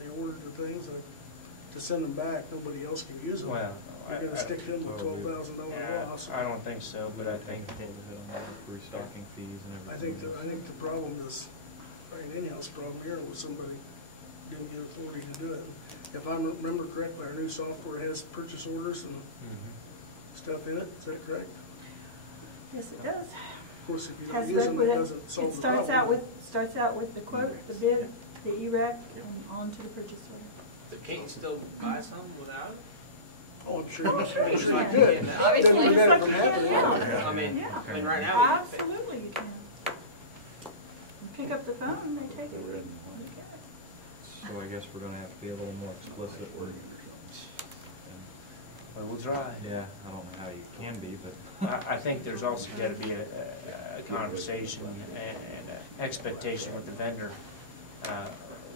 they ordered the things to send them back, nobody else can use them. Well, You're gonna stick them with $12,000 yeah, loss. I don't think so, but I think, Restocking fees and I everything. think the problem is, right, in-house problem here was somebody didn't get authority to do it. If I remember correctly, our new software has purchase orders and stuff in it, is that correct? Yes, it does. Of course, if you Has don't use them, it it doesn't solve the starts problem. out with the quote, the bid, the EREC, and on to the purchase order. But can't you still buy some without it? Oh, I'm sure, I'm It's sure like you you could. can now. Obviously, Doesn't just prevent like it from you can happening. now. I mean, Yeah. right now, you- Absolutely you can. Pick up the phone and they take it. So I guess we're gonna have to be a little more explicit. well, we'll try. Yeah, I don't know how you can be, but. I think there's also got to be a conversation and an expectation with the vendor.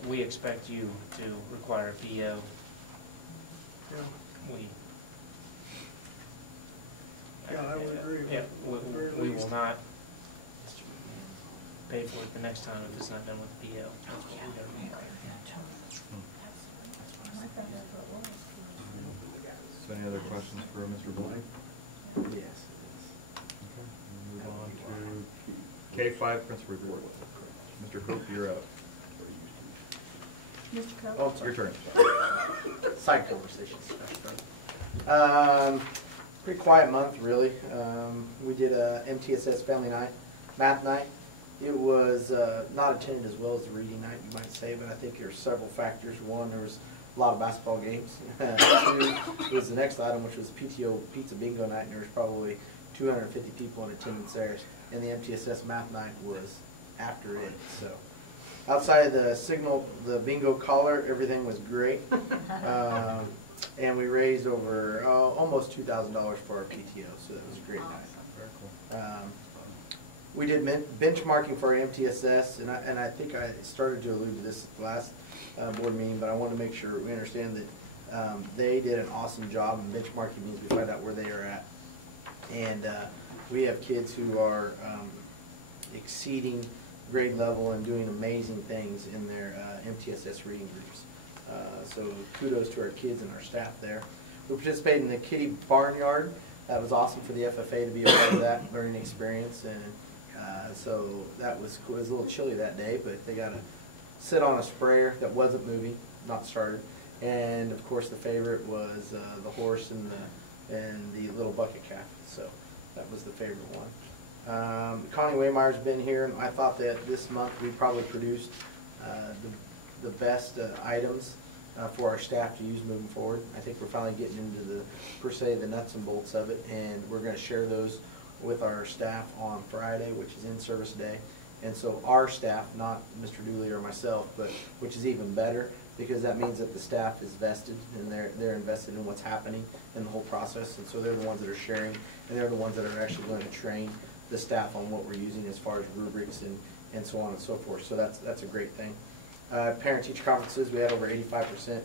We expect you to require a PO. Yeah. We. Yeah, I would agree with Yeah, at the very we will least. not pay for it the next time if it's not done with PO. That's what we gotta require. So any other questions for Mr. Blaine? Yes. Okay, we'll move on to K5 principal report. Mr. Cope, you're up. Mr. Coe? Oh, Your sorry. turn. Side conversations. Pretty quiet month, really. We did a MTSS family night, math night. It was not attended as well as the reading night, you might say, but I think there were several factors. One, there was a lot of basketball games. Two was the next item, which was PTO pizza bingo night, and there was probably 250 people in attendance there. And the MTSS math night was after it. So outside of the signal, the bingo collar, everything was great. And we raised over almost $2,000 for our PTO, so that was a great night. Very cool. We did benchmarking for our MTSS, and I think I started to allude to this at the last board meeting, but I want to make sure we understand that they did an awesome job, and benchmarking means we find out where they are at. And we have kids who are exceeding grade level and doing amazing things in their MTSS reading groups. So kudos to our kids and our staff there. We participated in the Kitty Barnyard. That was awesome for the FFA to be a part of that learning experience, and so that was cool. It was a little chilly that day, but they got to sit on a sprayer that wasn't moving, not started. And of course, the favorite was the horse and the little bucket calf. So that was the favorite one. Connie Waymeyer's been here, and I thought that this month we probably produced the best items for our staff to use moving forward. I think we're finally getting into the, per se, the nuts and bolts of it, and we're going to share those with our staff on Friday, which is in-service day. And so our staff, not Mr. Dooley or myself, but which is even better, because that means that the staff is vested and they're invested in what's happening in the whole process. And so they're the ones that are sharing, and they're the ones that are actually going to train the staff on what we're using as far as rubrics and so on and so forth. So that's a great thing. Parent-teacher conferences, we had over 85%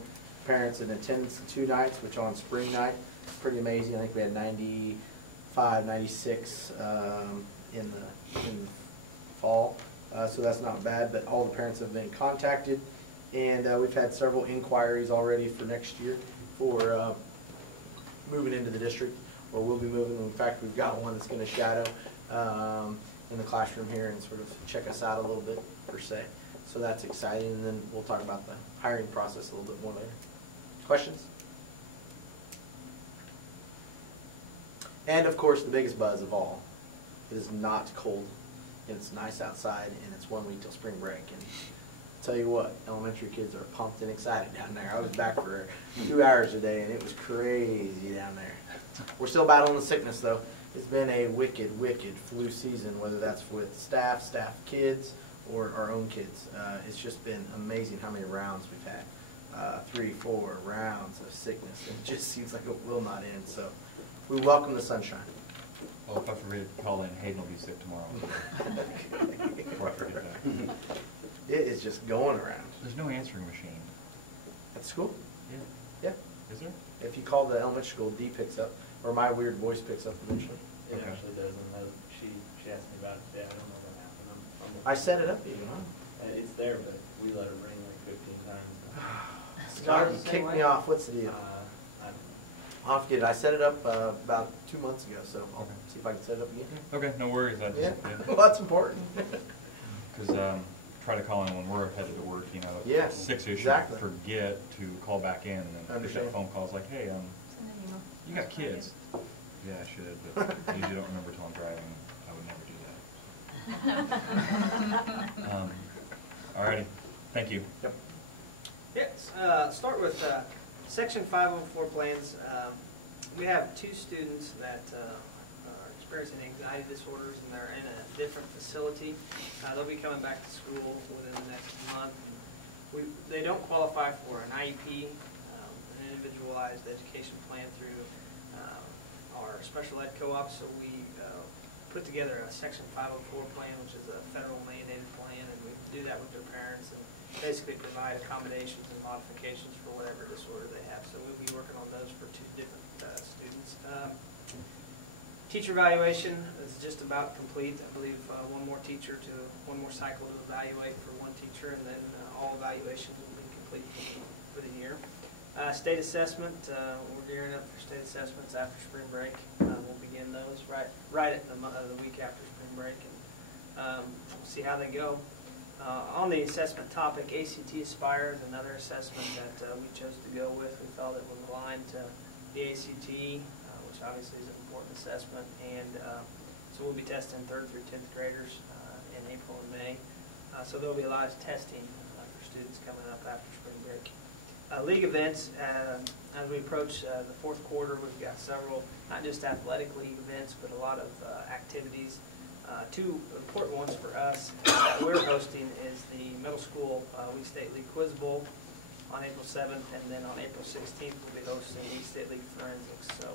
parents in attendance in 2 nights, which on spring night, pretty amazing. I think we had 95, 96 in the fall, so that's not bad, but all the parents have been contacted, and we've had several inquiries already for next year for moving into the district, or we'll be moving. In fact, we've got one that's going to shadow in the classroom here and sort of check us out a little bit, per se. So that's exciting, and then we'll talk about the hiring process a little bit more later. Questions? And of course, the biggest buzz of all, it is not cold, and it's nice outside, and it's 1 week till spring break. And I'll tell you what, elementary kids are pumped and excited down there. I was back for 2 hours a day, and it was crazy down there. We're still battling the sickness, though. It's been a wicked, wicked flu season, whether that's with staff kids, or our own kids. It's just been amazing how many rounds we've had. 3, 4 rounds of sickness. It just seems like it will not end. So we welcome the sunshine. Well, if I forget to call in, Hayden will be sick tomorrow. Before I forget that. It is just going around. There's no answering machine. At school? Yeah. Yeah. Is there? If you call the elementary school, D picks up, or my weird voice picks up eventually. It Okay. actually does, and she asked me about it today. I don't know what happened. I set it up even, huh? It's there, but we let it ring like 15 times. Scott, you kicked me off. What's the deal? I don't I'll have to get it. I set it up about 2 months ago, so I'll Okay. see if I can set it up again. Okay, no worries. I just, Yeah, well, that's important. Because try to call in when we're headed to work, you know. Yeah, 6-ish, exactly. forget to call back in, and then get Understand. that phone call, it's like, hey, you got kids. Yeah, I should, but I usually don't remember till I'm driving. I would never do that. Alrighty, thank you. Yep. Yes, start with Section 504 plans. We have 2 students that are experiencing anxiety disorders, and they're in a different facility. They'll be coming back to school within the next month. They don't qualify for an IEP, an individualized education plan through our special ed co-op, so we put together a Section 504 plan, which is a federal mandated plan, and we do that with their parents and basically provide accommodations and modifications for whatever disorder they have. So we'll be working on those for 2 different students. Teacher evaluation is just about complete. I believe one more cycle to evaluate for one teacher, and then all evaluations will be complete for the year. State assessment, we're gearing up for state assessments after spring break. We'll begin those right at the week after spring break, and we'll see how they go. On the assessment topic, ACT Aspire is another assessment that we chose to go with. We felt it was aligned to the ACT, which obviously is an important assessment, and so we'll be testing 3rd through 10th graders in April and May. So there'll be a lot of testing for students coming up after spring break. League events, as we approach the 4th quarter, we've got several, not just athletic league events, but a lot of activities. 2 important ones for us that we're hosting is the middle school League State League Quiz Bowl on April 7th, and then on April 16th we'll be hosting League State League Forensics. So,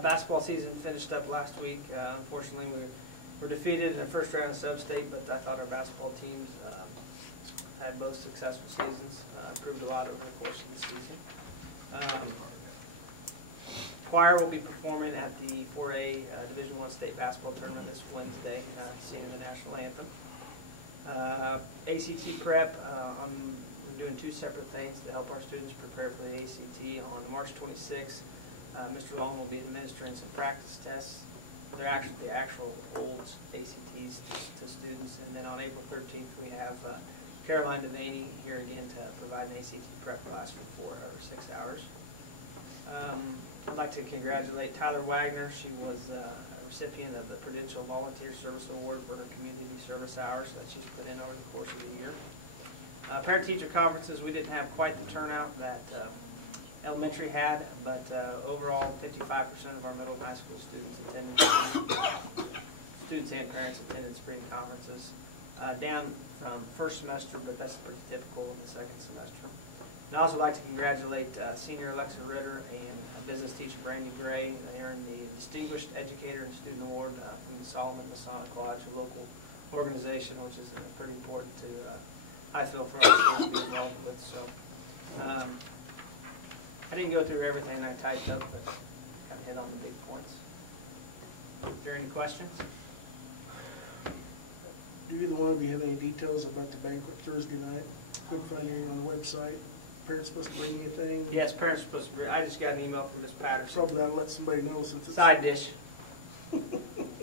basketball season finished up last week. Unfortunately, we were defeated in the first round of sub-state, but I thought our basketball teams had both successful seasons, improved a lot over the course of the season. Choir will be performing at the 4A Division I State Basketball Tournament this Wednesday, singing the national anthem. ACT prep, we're doing 2 separate things to help our students prepare for the ACT. On March 26th, Mr. Long will be administering some practice tests. They're actually the actual old ACTs to students. And then on April 13th, we have Caroline Devaney here again to provide an ACT prep class for 4 or 6 hours. I'd like to congratulate Tyler Wagner. She was a recipient of the Prudential Volunteer Service Award for her community service hours that she's put in over the course of the year. Parent-teacher conferences, we didn't have quite the turnout that elementary had, but overall 55% of our middle and high school students attended, students and parents attended spring conferences. Down from first semester, but that's pretty typical in the second semester. And I'd also like to congratulate senior Alexa Ritter and business teacher Brandy Gray. They earned the Distinguished Educator and Student Award from the Solomon Masonic Lodge, a local organization, which is pretty important to, I feel, for our schools to be involved with. So I didn't go through everything I typed up, but kind of hit on the big points. Are there any questions? Do either one of you have any details about the banquet Thursday night? Couldn't find anything on the website. Parents supposed to bring anything? Yes, parents are supposed to bring. I just got an email from Ms. Patterson. Probably that'll let somebody know since it's. Side dish.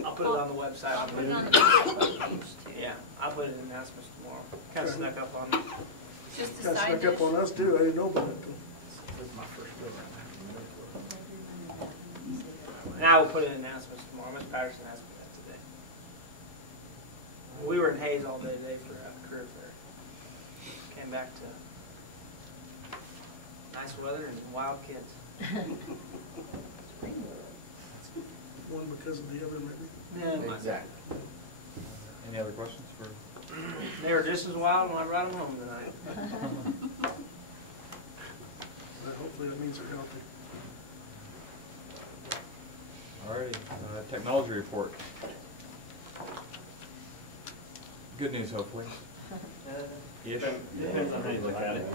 I'll put it on the website. I'll put it on the Facebook page too. Yeah, I'll put it in announcements tomorrow. Kind of snuck up on me. Just a Kind of side snuck up dish. on us too. I didn't know about it. This is my first go around. And I will put it in announcements tomorrow. Ms. Patterson asked me that today. We were in Hayes all day today for a career fair. Came back to nice weather and wild kids. One because of the other, maybe. Yeah, Exactly. Any other questions for? They were just as wild when I brought them home tonight. But hopefully that means they're healthy. Alrighty, technology report. Good news, hopefully. Ish. Depends on how you look at it.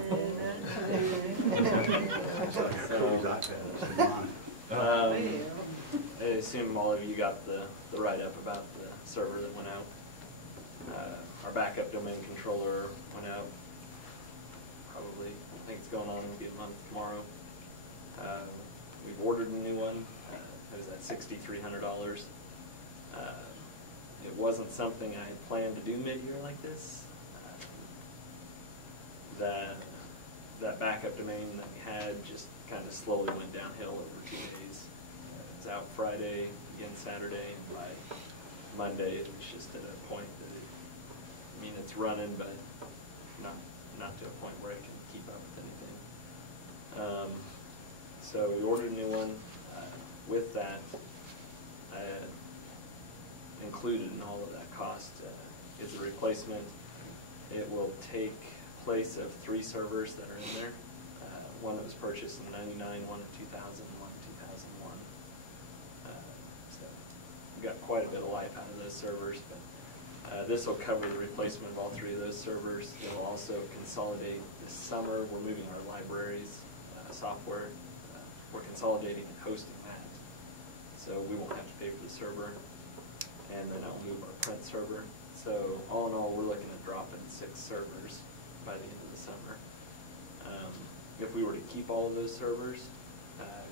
I assume all of you got the write-up about the server that went out. Our backup domain controller went out probably, I think it's going on, it'll be a month tomorrow. We've ordered a new one. It was at $6,300. It wasn't something I had planned to do mid-year like this. That backup domain that we had just kind of slowly went downhill over 2 days. It was out Friday, again Saturday, and by Monday it was just at a point that it's running, but not to a point where it can keep up with anything. So we ordered a new one. With that, included in all of that cost is a replacement. It will take place of 3 servers that are in there. One that was purchased in '99, one in 2000, one in 2001. So we got quite a bit of life out of those servers, but this will cover the replacement of all 3 of those servers. It will also consolidate this summer. We're moving our libraries software. We're consolidating and hosting that. So we won't have to pay for the server. And then I'll move our print server. So all in all, we're looking at dropping 6 servers by the end of the summer. If we were to keep all of those servers,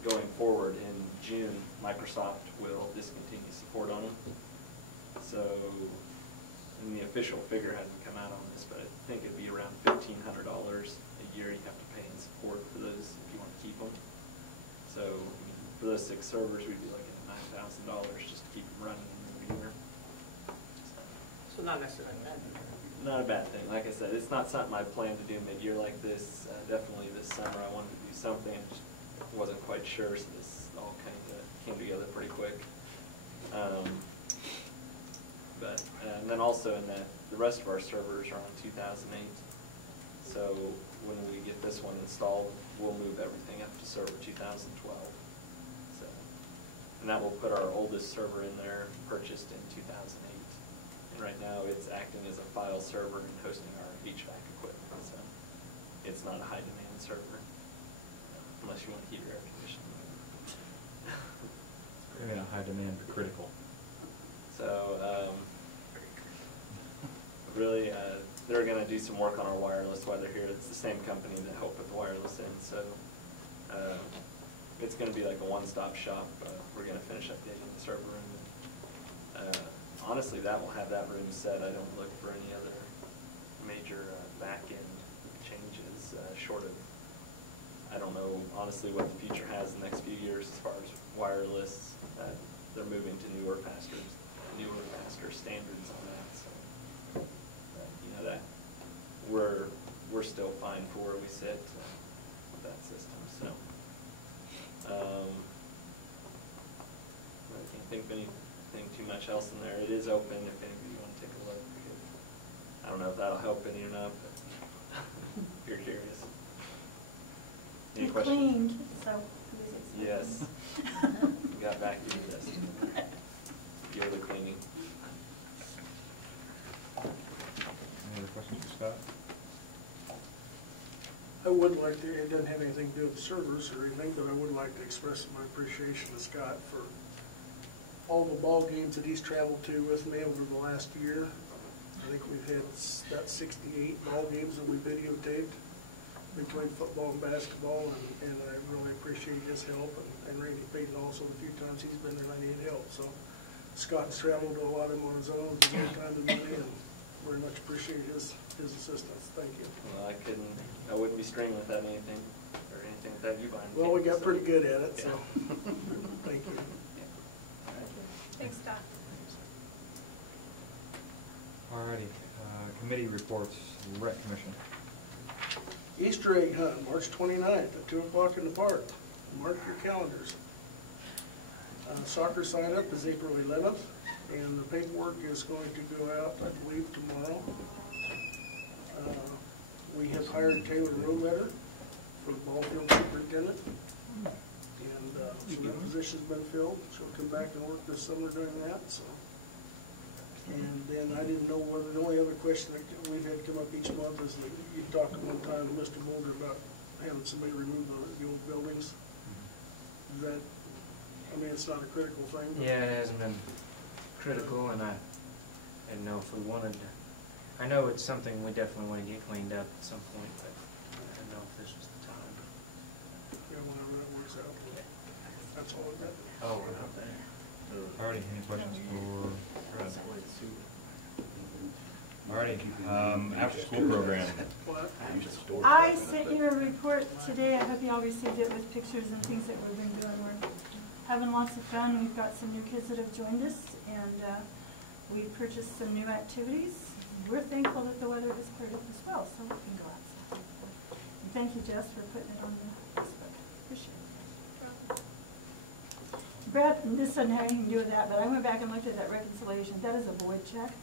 going forward in June, Microsoft will discontinue support on them. So, and the official figure hasn't come out on this, but I think it'd be around $1,500 a year you have to pay in support for those if you want to keep them. So for those 6 servers, we'd be looking at $9,000 just to keep them running in the year. So not necessarily bad. Not a bad thing. Like I said, it's not something I planned to do mid-year like this. Definitely this summer I wanted to do something. I just wasn't quite sure, so this all kind of came together pretty quick. And then also in that, the rest of our servers are on 2008. So when we get this one installed, we'll move everything up to server 2012. So, and that will put our oldest server in there, purchased in 2008. And right now it's acting as a file server and hosting our HVAC equipment. So it's not a high demand server, unless you want to heat your air conditioning. We're in a high demand for critical. So really, they're going to do some work on our wireless while they're here. It's the same company that helped put the wireless in, so it's going to be like a one-stop shop. We're going to finish updating the server room. Honestly, that will have that room set. I don't look for any other major back-end changes short of, I don't know honestly what the future has in the next few years as far as wireless. They're moving to newer, faster standards on that. So that we're still fine for where we sit with that system. So I can't think of anything too much else in there. It is open if any of you want to take a look. I don't know if that'll help any or not, but if you're curious. Any It questions? cleaned, so. Yes. Got back to this. Give the cleaning. Any other questions for Scott? I would like to, it doesn't have anything to do with servers or anything, but I would like to express my appreciation to Scott for all the ball games that he's traveled to with me over the last year. I think we've had about 68 ball games that we videotaped between football and basketball, and I really appreciate his help, and Randy Payton also the few times he's been there and I needed help. So Scott's traveled to a lot of them on his own, he's no time to me, and very much appreciate his assistance. Thank you. Well, I wouldn't be stringing without anything, or anything without you buying. Well, we got so. pretty good at it, so Yeah. thank you. Thanks, Scott. Alrighty, committee reports, Rec Commission. Easter egg hunt, March 29th at 2 o'clock in the park. Mark your calendars. Soccer sign-up is April 11th, and the paperwork is going to go out, I believe, tomorrow. We have hired Taylor Roletter for the ball field superintendent, and so that position's been filled. She'll come back and work this summer doing that. So. And then I didn't know whether, the only other question that we've had come up each month is that you talked at one time to Mr. Boulder about having somebody remove the old buildings. Is that, I mean, it's not a critical thing. Yeah, it hasn't been critical, and I didn't know if we wanted, I know it's something we definitely want to get cleaned up at some point, but I don't know if this was the time. Yeah, whenever that works out. That's all I got. Oh, we're not there. Alrighty, any questions for Fred? Alrighty, after-school program. What? I sent you a report today. I hope you all received it with pictures and things that we've been doing. We're having lots of fun. We've got some new kids that have joined us, and we purchased some new activities. We're thankful that the weather has cleared up as well, so we can go outside. And thank you, Jess, for putting it on the Facebook. Appreciate it. Brad, this doesn't have anything to do with that, but I went back and looked at that reconciliation. That is a void check.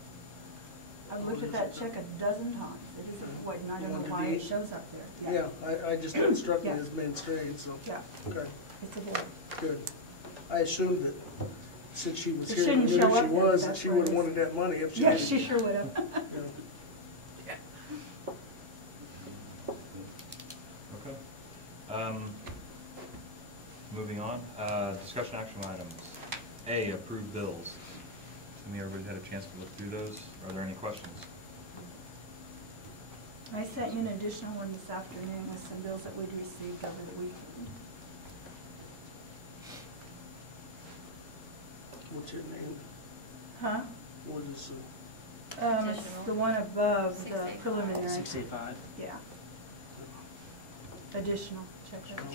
I've looked at that check a dozen times. It isn't void, and I don't know why it shows up there. Yeah, I just instructed Yeah. his main straight, so, Yeah, okay, it's a void. good. I assumed that since she was It here, we shouldn't knew show who she up there, was, that that's she what it would've is. wanted that money if she Yeah, didn't. she sure would have. Yeah. Okay. Moving on, discussion action items. A, approved bills. To me, everybody's had a chance to look through those. Are there any questions? I sent you an additional one this afternoon with some bills that we'd received over the weekend. What's your name? Huh? What is It's the one above the preliminary. 685. Yeah. Additional, check that out.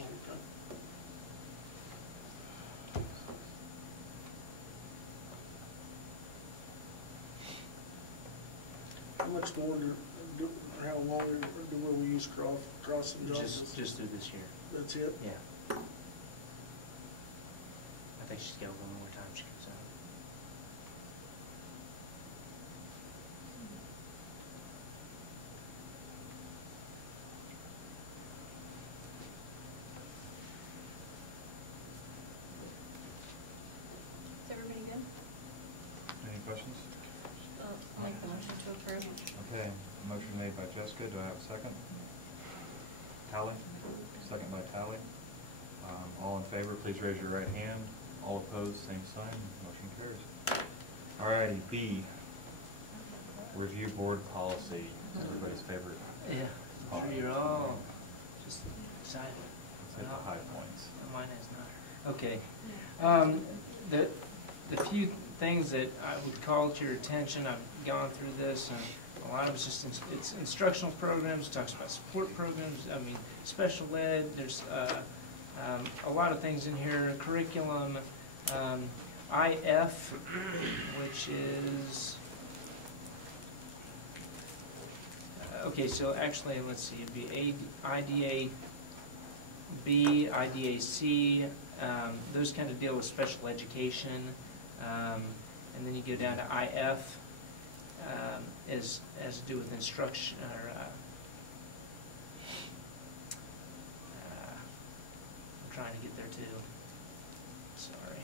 How much more how long will we use cross and justice? Just through this year. That's it? Yeah. I think she's got one more time she comes out. Is everybody good? Any questions? I'll make the motion to approve. Okay, motion made by Jessica. Do I have a second? Tally? Second by Tally. All in favor, please raise your right hand. All opposed, same sign. Motion carries. Alrighty, B, review board policy. Everybody's favorite. Yeah, I'm sure you're all just excited. Let's hit the high points. Mine is not. Okay. The few things that I would call to your attention, I've gone through this, and a lot of it's just, it's instructional programs, talks about support programs, I mean, special ed, there's a lot of things in here, curriculum, IF, which is, okay, so actually, let's see, it'd be IDA B, IDA C, those kind of deal with special education, and then you go down to IF, has to do with instruction, or I'm trying to get there too. Sorry.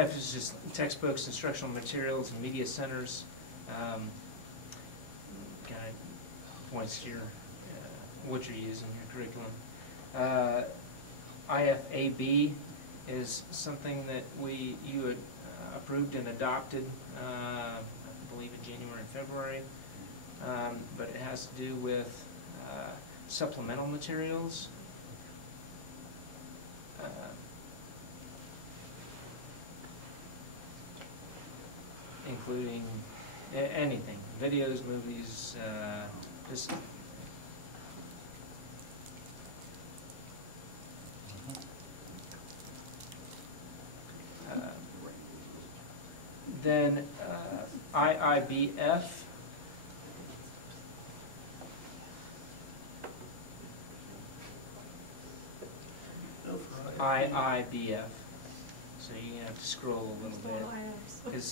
IF is just textbooks, instructional materials, and media centers. Kind of points to your what you're using, your curriculum. IFAB is something that you had approved and adopted, I believe in January and February, but it has to do with supplemental materials. Including anything, videos, movies, just then IIBF, IIBF. So you have to scroll a little bit.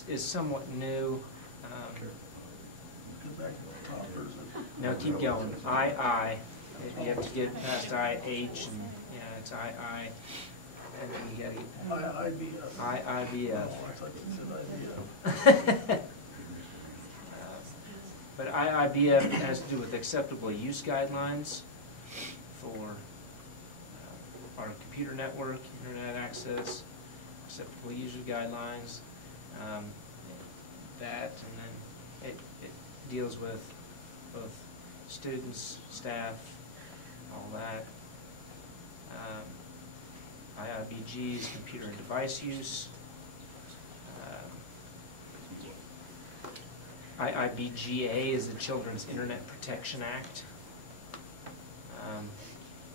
Is somewhat new. Go back to the top, or is it? No, keep going. II. You have to get past IH, and yeah, it's II, and then you gotta get IIBF. IIBF. Oh, I thought you said IBF. But IIBF has to do with acceptable use guidelines for our computer network, internet access, acceptable user guidelines, that, and then it deals with both students, staff, all that. IIBG's computer and device use. IIBGA is the Children's Internet Protection Act.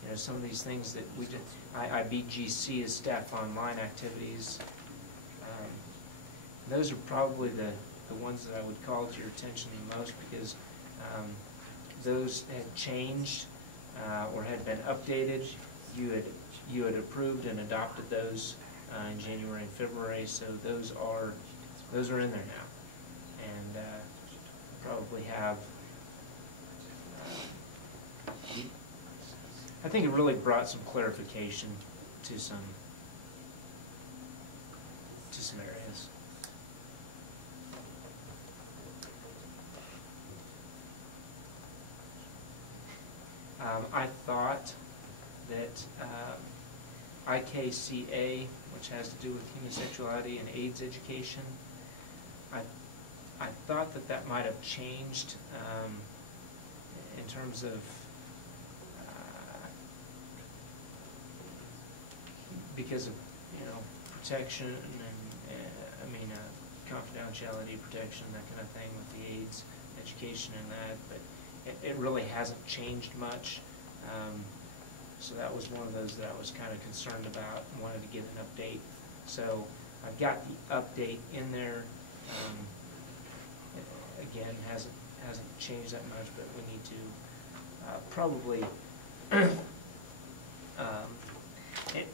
You know, some of these things that we did. IIBGC is staff online activities. Those are probably the ones that I would call to your attention the most, because those had changed or had been updated. You had approved and adopted those in January and February, so those are in there now, and probably have. I think it really brought some clarification to some areas. I thought that IKCA, which has to do with homosexuality and AIDS education, I thought that might have changed in terms of because of, you know, protection and confidentiality protection, that kind of thing with the AIDS education and that, but it really hasn't changed much. So that was one of those that I was kind of concerned about and wanted to get an update. So I've got the update in there. Again, hasn't changed that much, but we need to probably.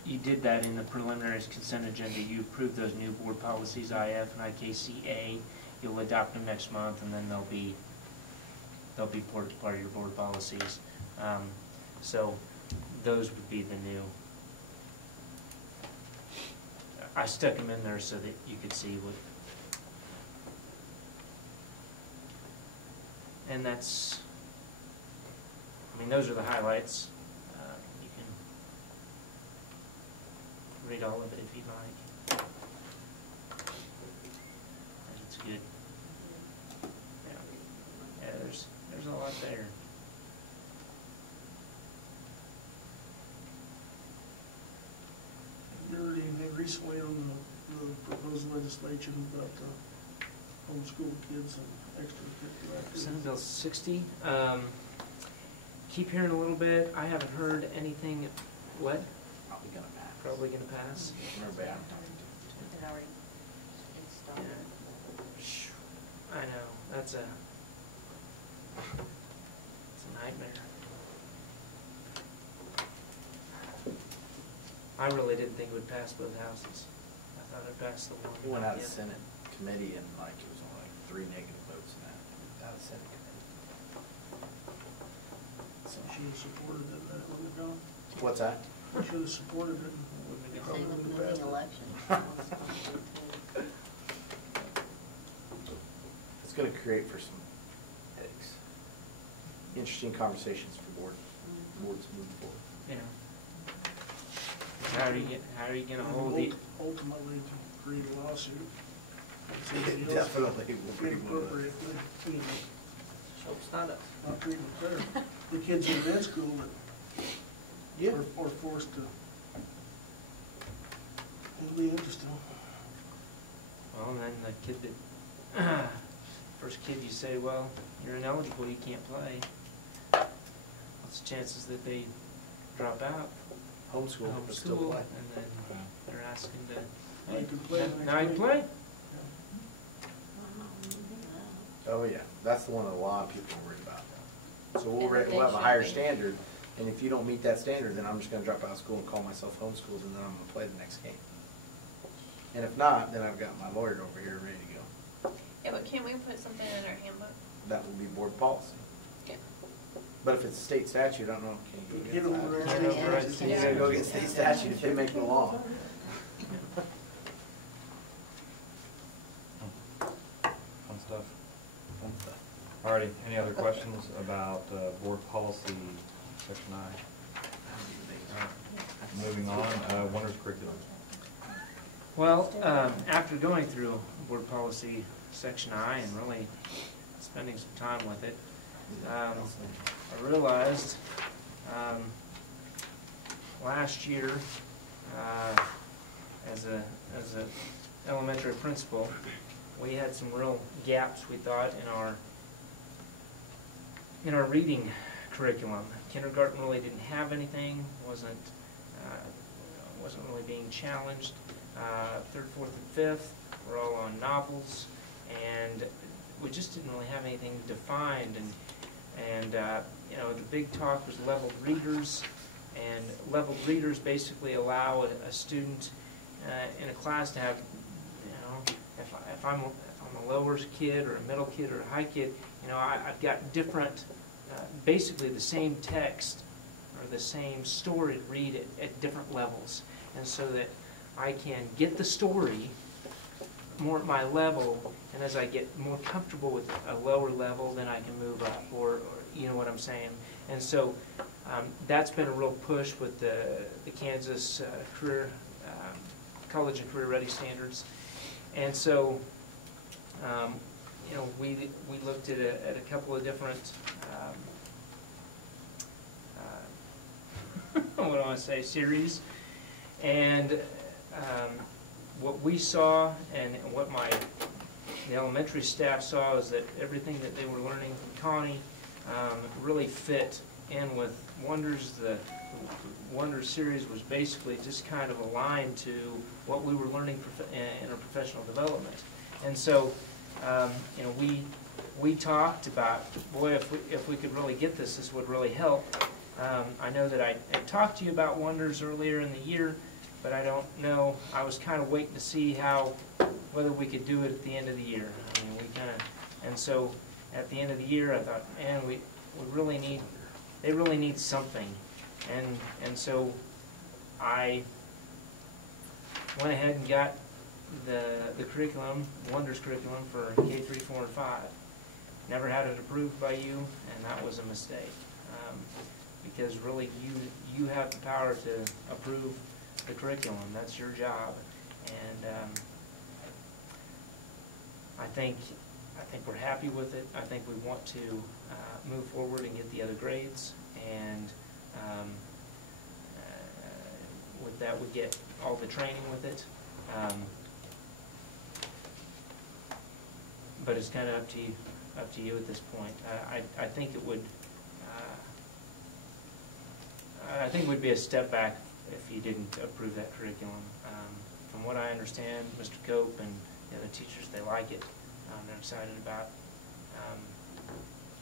You did that in the preliminary consent agenda. You approved those new board policies, IF and IKCA. You'll adopt them next month, and then they'll be part of your board policies. So those would be the new. I stuck them in there so that you could see what. And that's. I mean, those are the highlights. You can read all of it if you'd like. And it's good. Yeah, there's a lot there. You heard anything recently on the proposed legislation about homeschool kids and extracurricular activities? Senate Bill 60. Keep hearing a little bit. I haven't heard anything. What? Probably gonna pass. Probably going to pass. We're bad. It already, it started. I know. That's a nightmare. I really didn't think it would pass both houses. I thought it'd pass the one. It went out of yeah. Senate committee and like it was only like 3 negative votes in that. Out of Senate committee. So, Should have supported it, that wouldn't have gone. what's that? Should have supported it. If Probably they wouldn't would have win passed the it. election. It's going to create for some headaches. Interesting conversations for boards moving forward. Yeah. How are you going to hold the? Ultimately, to create a lawsuit. It definitely will be one of those. Hope it's not us. Not treating it fair. The kids in that school that Yeah. are forced to. It'll be interesting. Well, and then the kid that first kid you say, well, you're ineligible, you can't play. What's the chances that they drop out? Homeschool, but still Homeschool, play. and then they're asking to. Now you can play the next Now you week. play. Oh, yeah. That's the one that a lot of people are worried about. So we'll And we'll have a they higher should be. standard, and if you don't meet that standard, then I'm just gonna drop out of school and call myself homeschooled, and then I'm gonna play the next game. And if not, then I've got my lawyer over here ready to go. Yeah, but can't we put something in our handbook? That will be board policy. Okay. But if it's a state statute, I don't know, can you go Get against over that? there. Can't override You state gotta go against state statute if they make the law. Fun stuff. Alrighty, any other questions about board policy, section I? Moving on, Wonders Curriculum. Well, after going through Board Policy Section I and really spending some time with it, I realized last year, as a elementary principal, we had some real gaps, we thought, in our reading curriculum. Kindergarten really didn't have anything, wasn't really being challenged. Third, fourth, and fifth were all on novels, and we just didn't really have anything defined. And you know, the big talk was leveled readers, and leveled readers basically allow a student in a class to have, you know, if I'm a lower kid or a middle kid or a high kid, you know, I've got different, basically the same text or the same story to read at different levels, and so that I can get the story more at my level, and as I get more comfortable with a lower level, then I can move up, or you know what I'm saying. And so that's been a real push with the Kansas career college and career ready standards. And so you know, we looked at a couple of different what do I want to say, series, and what we saw and what the elementary staff saw is that everything that they were learning from Connie really fit in with Wonders. The Wonders series was basically just kind of aligned to what we were learning in our professional development. And so, you know, we talked about, boy, if we could really get this would really help. I know that I talked to you about Wonders earlier in the year, but I don't know, I was kind of waiting to see whether we could do it at the end of the year. I mean, and so at the end of the year, I thought, man, they really need something. And so I went ahead and got the curriculum, Wonders curriculum for K-3, 4, and 5. Never had it approved by you, and that was a mistake. Because really you have the power to approve the curriculum. That's your job. And I think we're happy with it. I think we want to move forward and get the other grades, and with that we get all the training with it. But it's kind of up to you at this point. I think it would. I think it would be a step back if you didn't approve that curriculum. From what I understand, Mr. Cope and the other teachers, they like it. They're excited about.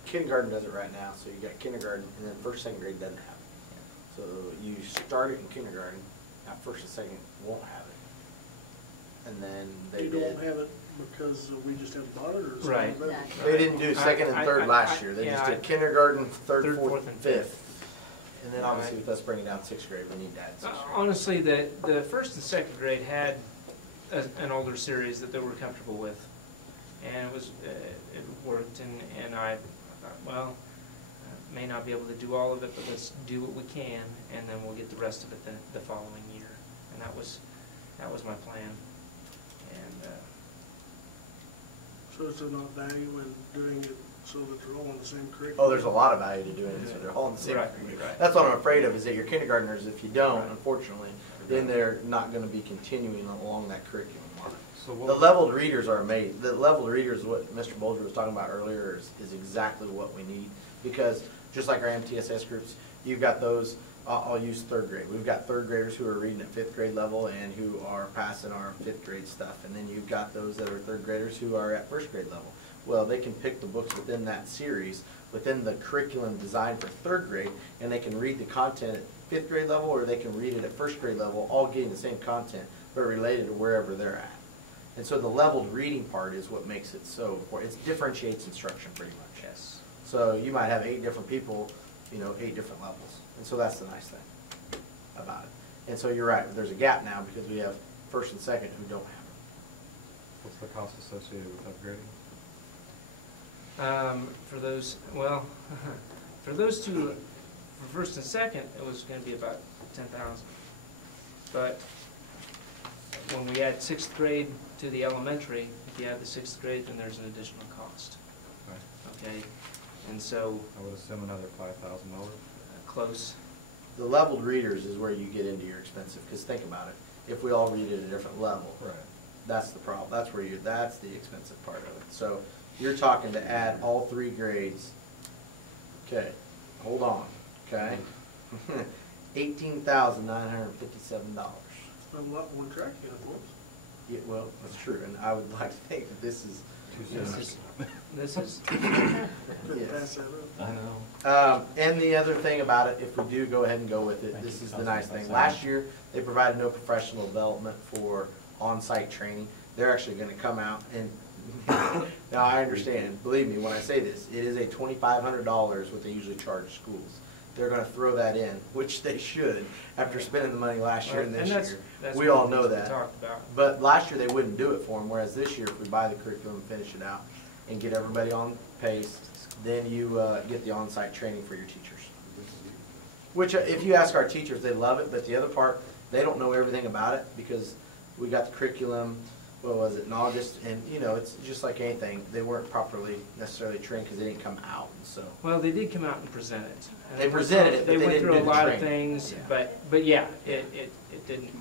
Kindergarten does it right now, so you got kindergarten, and then first, second grade doesn't have it. So you start it in kindergarten, now first and second won't have it. And then they don't have it because we just haven't bought it, or something? Right. They didn't do second and third last year. They just did kindergarten, third, fourth, and fifth. And then obviously with us bringing down sixth grade, we need to add sixth grade. Honestly, the first and second grade had an older series that they were comfortable with, and it worked. And I thought, well, may not be able to do all of it, but let's do what we can, and then we'll get the rest of it the following year. And that was my plan. And so is there not value in doing it so that they're all on the same curriculum? Oh, there's a lot of value to doing it, so they're all in the same curriculum. Right. That's what I'm afraid of, is that your kindergartners, if you don't, Right. unfortunately, then they're not going to be continuing along that curriculum line. So The leveled readers are amazing. The leveled readers, what Mr. Bolger was talking about earlier, is exactly what we need. Because just like our MTSS groups, you've got those, I'll use third grade. We've got third graders who are reading at fifth grade level and who are passing our fifth grade stuff. And then you've got those that are third graders who are at first grade level. Well, they can pick the books within that series, within the curriculum designed for third grade, and they can read the content at fifth grade level, or they can read it at first grade level, all getting the same content, but related to wherever they're at. And so the leveled reading part is what makes it so important. It differentiates instruction pretty much. yes. So you might have 8 different people, 8 different levels. And so that's the nice thing about it. And so you're right, there's a gap now because we have first and second who don't have it. What's the cost associated with upgrading? For those, well, for those two, for first and second, it was going to be about $10,000. But when we add sixth grade to the elementary, if you add the sixth grade, then there's an additional cost, okay? And so, I would assume another $5,000. close. The leveled readers is where you get into your expensive, because think about it, if we all read at a different level, Right. that's the problem, that's the expensive part of it. So you're talking to add all 3 grades, okay, hold on, okay? $18,957. Spend a lot more track uniforms. Yeah, well, that's true, and I would like to think that this is, This is, Couldn't Yes. pass that up. I know. And the other thing about it, if we do go ahead and go with it, this is the nice thing. Last year, they provided no professional development for on-site training. They're actually gonna come out and, now I understand, believe me, when I say this, it is a $2,500 what they usually charge schools. They're gonna throw that in, which they should, after spending the money last year and this year. that's We one all of the know things we that. talked about. But last year, they wouldn't do it for them, whereas this year, if we buy the curriculum and finish it out and get everybody on pace, then you get the on-site training for your teachers. Which, if you ask our teachers, they love it, but the other part, they don't know everything about it, because we got the curriculum, what was it, in August, and, you know, it's just like anything, they weren't properly necessarily trained because they didn't come out, and so. Well, they did come out and present it. And They presented it, but they went didn't through do a the lot of training. things, Yeah. but yeah, it didn't.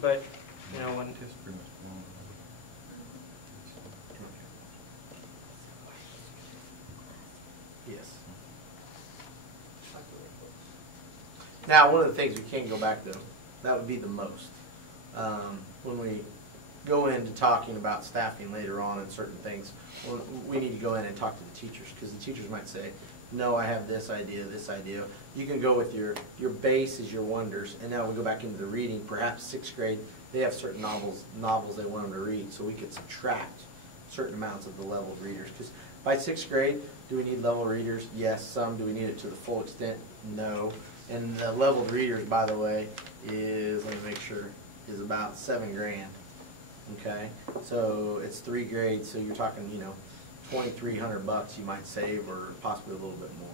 But, you know, when, Just pretty much one. Yes. Now, one of the things we can go back to, that would be the most. When we go into talking about staffing later on and certain things, we need to go in and talk to the teachers, because the teachers might say, no, I have this idea, this idea. You can go with your base is your wonders, and now we go back into the reading, perhaps sixth grade, they have certain novels they want them to read, so we could subtract certain amounts of the leveled readers. Because by sixth grade, do we need level readers? Yes, some. Do we need it to the full extent? No. And the leveled readers, by the way, is, let me make sure, is about $7,000. Okay, so it's 3 grades, so you're talking, you know, $2,300 you might save, or possibly a little bit more,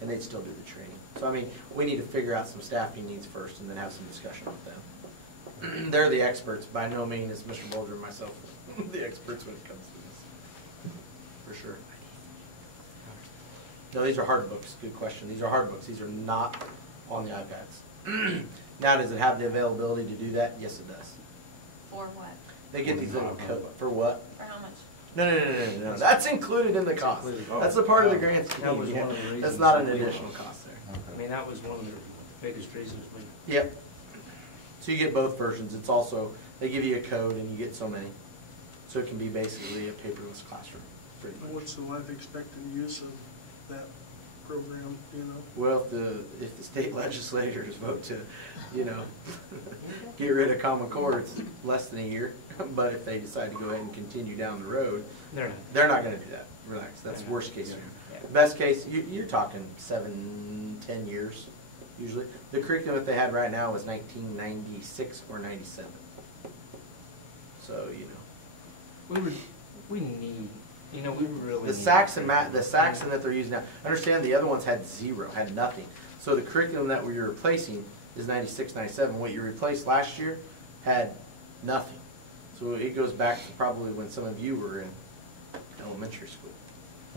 and they'd still do the training. So I mean, we need to figure out some staffing needs first, and then have some discussion with them. They're the experts. By no means is Mr. Bolger and myself the experts when it comes to this, for sure. No, these are hard books. Good question. These are hard books. These are not on the iPads. Now, does it have the availability to do that? Yes, it does. For what? They get these little for what? For how much? No. That's included in the cost. That's a part of the grant scheme. That was one Yeah. of the reasons That's not an that we- additional cost there. I mean, that was one of the biggest reasons we. Yep. So you get both versions. It's also, they give you a code and you get so many. So it can be basically a paperless classroom, pretty much. What's the life expected use of that program, you know? Well, if the state legislators vote to, you know, get rid of Common Core, it's less than a year. But if they decide to go ahead and continue down the road, they're not gonna do that. Relax, that's worst case scenario. Yeah. Best case, you're talking 7-10 years, usually. The curriculum that they had right now was 1996 or 97. So, you know. We need, you know, we really The need. Saxon that they're using now, understand the other ones had zero, had nothing. So the curriculum that we're replacing is 96, 97. What you replaced last year had nothing. So it goes back to probably when some of you were in elementary school.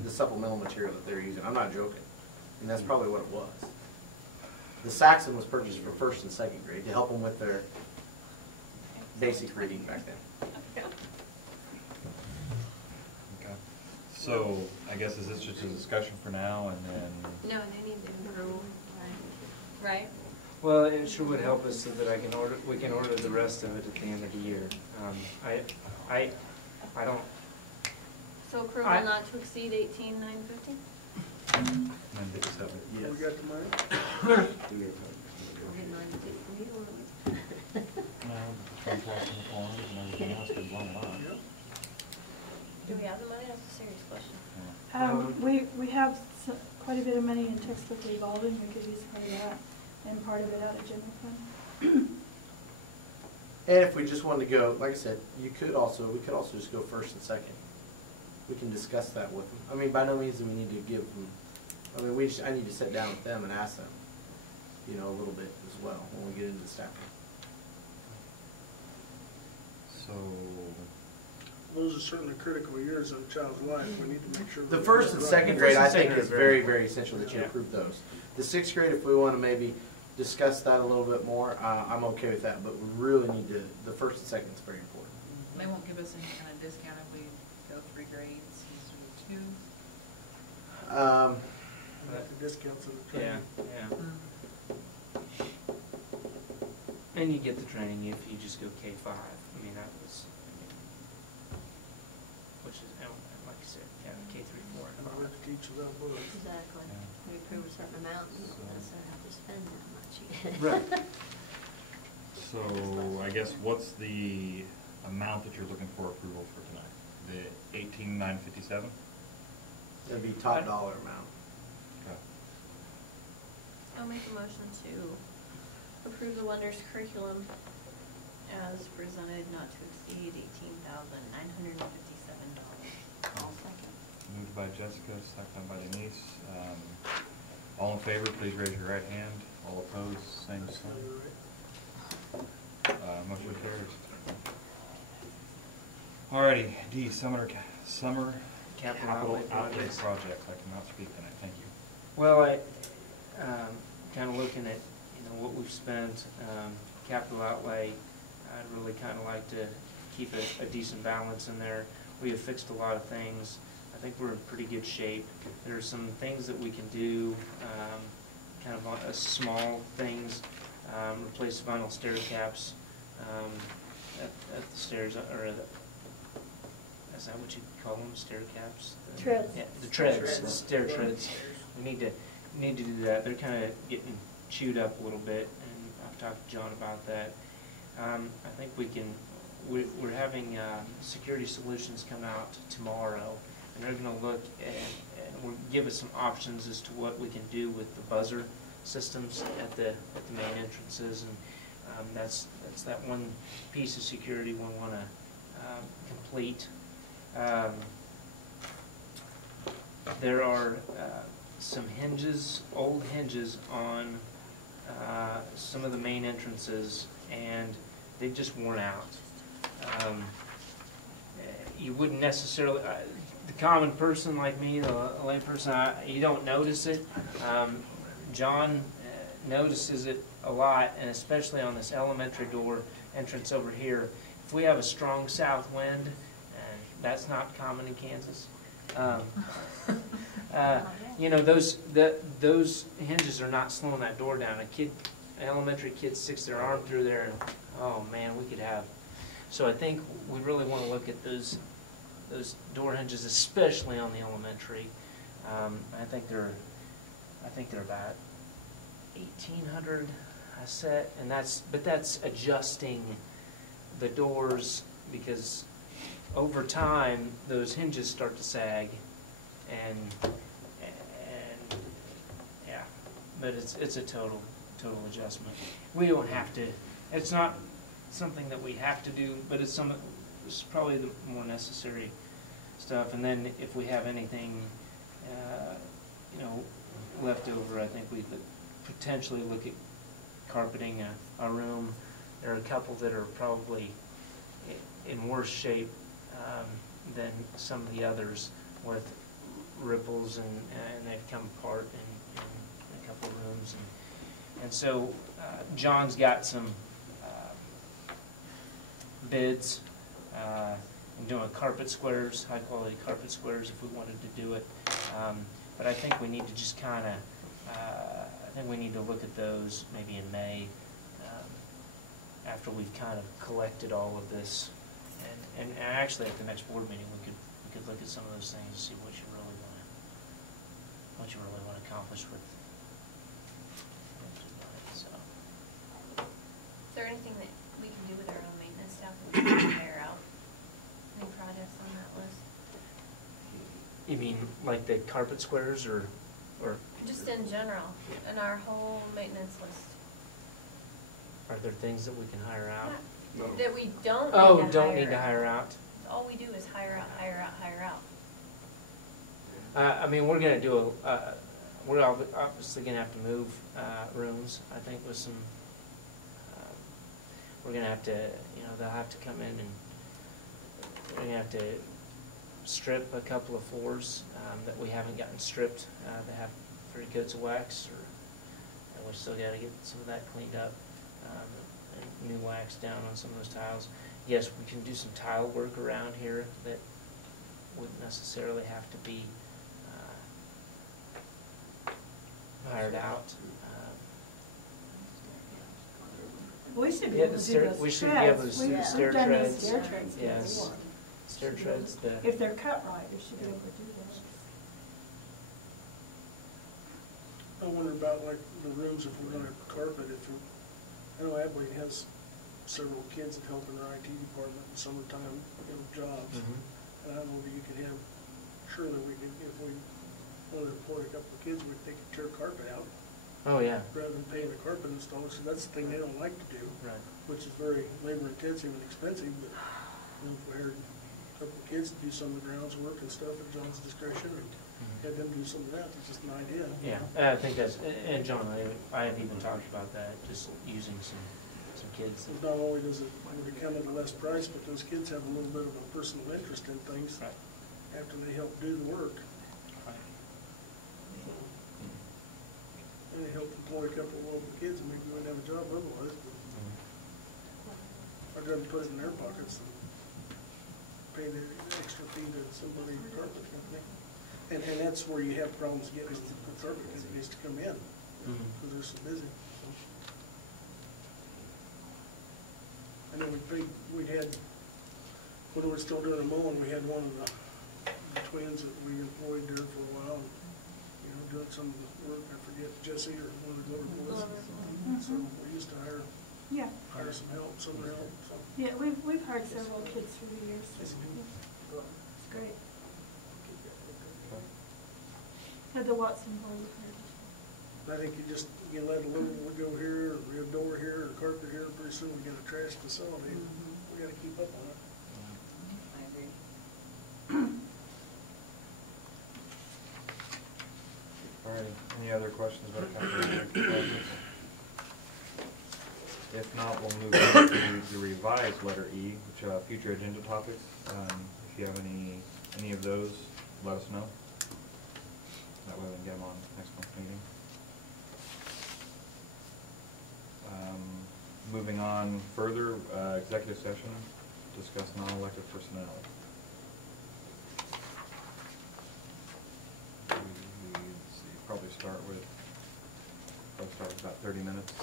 The supplemental material that they're using, I'm not joking. And that's probably what it was. The Saxon was purchased for first and second grade to help them with their basic reading back then. Okay. So, I guess is this just a discussion for now, and then, No, they need to improve, right? Well, it sure would help us so that we can order the rest of it at the end of the year. I don't, So approval not to exceed 18,950? then accept it? Yes. We got the money? Do we have the money? That's a serious question. We have quite a bit of money in textbook revolving, we could use part of that, and part of it out of general fund. And if we just wanted to go, like I said, we could also just go first and second. We can discuss that with them. I mean, by no means do we need to give them, I mean, I need to sit down with them and ask them, you know, a little bit as well when we get into the staffing. So, Those are certainly critical years of a child's life. We need to make sure. The we first get and it right. second The grade, first I and think, second is are very, very- very essential that you Yeah. approve those. The sixth grade, if we want to maybe discuss that a little bit more, I'm okay with that, but we really need to, the first and second is very important. They won't give us any kind of discount if we go 3 grades instead of 2. We have the discounts of the Yeah, training. yeah. And you get the training if you just go K-5. I mean, that was, which is, like you said, yeah, K-3, 4, and We 5. have to teach without books. Exactly. Yeah. We approve a certain amount, you don't So- necessarily have to spend that much. Right. so I guess what's the amount that you're looking for approval for tonight? The 18,957? That'd be top dollar amount. Okay. I'll make a motion to approve the Wonders curriculum as presented, not to exceed $18,957. I'll second. Moved by Jessica, seconded by Denise. All in favor, please raise your right hand. All opposed, same That's sign. right. Motion carries. Alrighty, D, summer Capital capital outlay outlay projects. projects. I cannot speak tonight, thank you. Well, I, kind of looking at, what we've spent, capital outlay, I'd really kind of like to keep a decent balance in there. We have fixed a lot of things. I think we're in pretty good shape. There are some things that we can do, kind of small things, replace vinyl stair caps at the stairs, or is that what you call them, stair caps? Treads. Yeah, the treads, Treads. the stair treads. We need to do that. They're kind of getting chewed up a little bit, and I've talked to John about that. I think we're having Security Solutions come out tomorrow, and they're going to look and will give us some options as to what we can do with the buzzer systems at the main entrances, and that's that one piece of security we want to complete. There are some hinges, old hinges on some of the main entrances, and they've just worn out. You wouldn't necessarily, the common person like me, the lay person, you don't notice it. John notices it a lot, and especially on this elementary door entrance over here. If we have a strong south wind, and that's not common in Kansas, those hinges are not slowing that door down. An elementary kid sticks their arm through there, and oh man, we could have. So I think we really want to look at those door hinges, especially on the elementary. I think they're about 1,800 a set, and that's adjusting the doors, because over time those hinges start to sag, and yeah, but it's a total adjustment. We don't have to. It's not something that we have to do, but it's probably the more necessary stuff. And then if we have anything, left over, I think we could potentially look at carpeting a room. There are a couple that are probably in worse shape than some of the others, with ripples, and they've come apart in a couple of rooms. And so John's got some bids in doing carpet squares, high quality carpet squares, if we wanted to do it. But I think we need to just kind of, I think we need to look at those maybe in May, after we've kind of collected all of this. And actually at the next board meeting, we could look at some of those things and see what you really want to accomplish with it. So. Is there anything that we can do with our own maintenance staff that we can hire out? Any projects on that list? You mean like the carpet squares, or? Just in general, in our whole maintenance list. Are there things that we can hire out? No. That we don't Need to hire out. All we do is hire out. I mean, we're gonna do we're obviously gonna have to move rooms. I think with some, we're gonna have to, they'll have to come in and we have to strip a couple of floors that we haven't gotten stripped. They have 3 coats of wax, and we still got to get some of that cleaned up, and new wax down on some of those tiles. Yes, we can do some tile work around here that wouldn't necessarily have to be hired out. We should be Yeah, able the to do stair- those we should be able to treads. do We've stair done these treads. stair treads Yes. before. Stair treads, If they're cut right, we should be able to do that. I wonder about like the rooms if we're gonna carpet, I know Abilene has several kids that help in their IT department in summertime, jobs. And I don't know that you could have, surely we could, if we wanted to employ a couple of kids, they could tear carpet out oh yeah, rather than paying a carpet installer. So that's the thing they don't like to do, right. which is very labor intensive and expensive, but if we hired a couple of kids to do some of the grounds work and stuff at John's discretion and have them do some of that, it's just an idea. Yeah, I think that's, and John, I have even talked about that, just using some kids. So not only does it come at a less price, but those kids have a little bit of a personal interest in things Right. after they help do the work. And they help employ a couple of local kids and maybe we wouldn't have a job otherwise, but I'd rather put it in their pockets than pay the extra fee to somebody carpet company. And that's where you have problems getting the carpet companies to come in, because they're so busy. I know we had, when we were still doing the mowing, we had one of the twins that we employed there for a while, doing some of the work. I forget, Jesse or one of the other boys. So we used to hire some help, some help, so. Yeah, we've hired several kids through the years. It's great. Had the Watson boy. I think you let a little one go here, or a door here, or carpet here, pretty soon we got a trash facility. We gotta keep up on it. I agree. All right, any other questions about capital projects? If not, we'll move on to the revised letter E, which are future agenda topics. If you have any of those, let us know. That way we can get them on next month's meeting. Moving on further, executive session, discuss non-elected personnel. Let's see, probably start with about 30 minutes.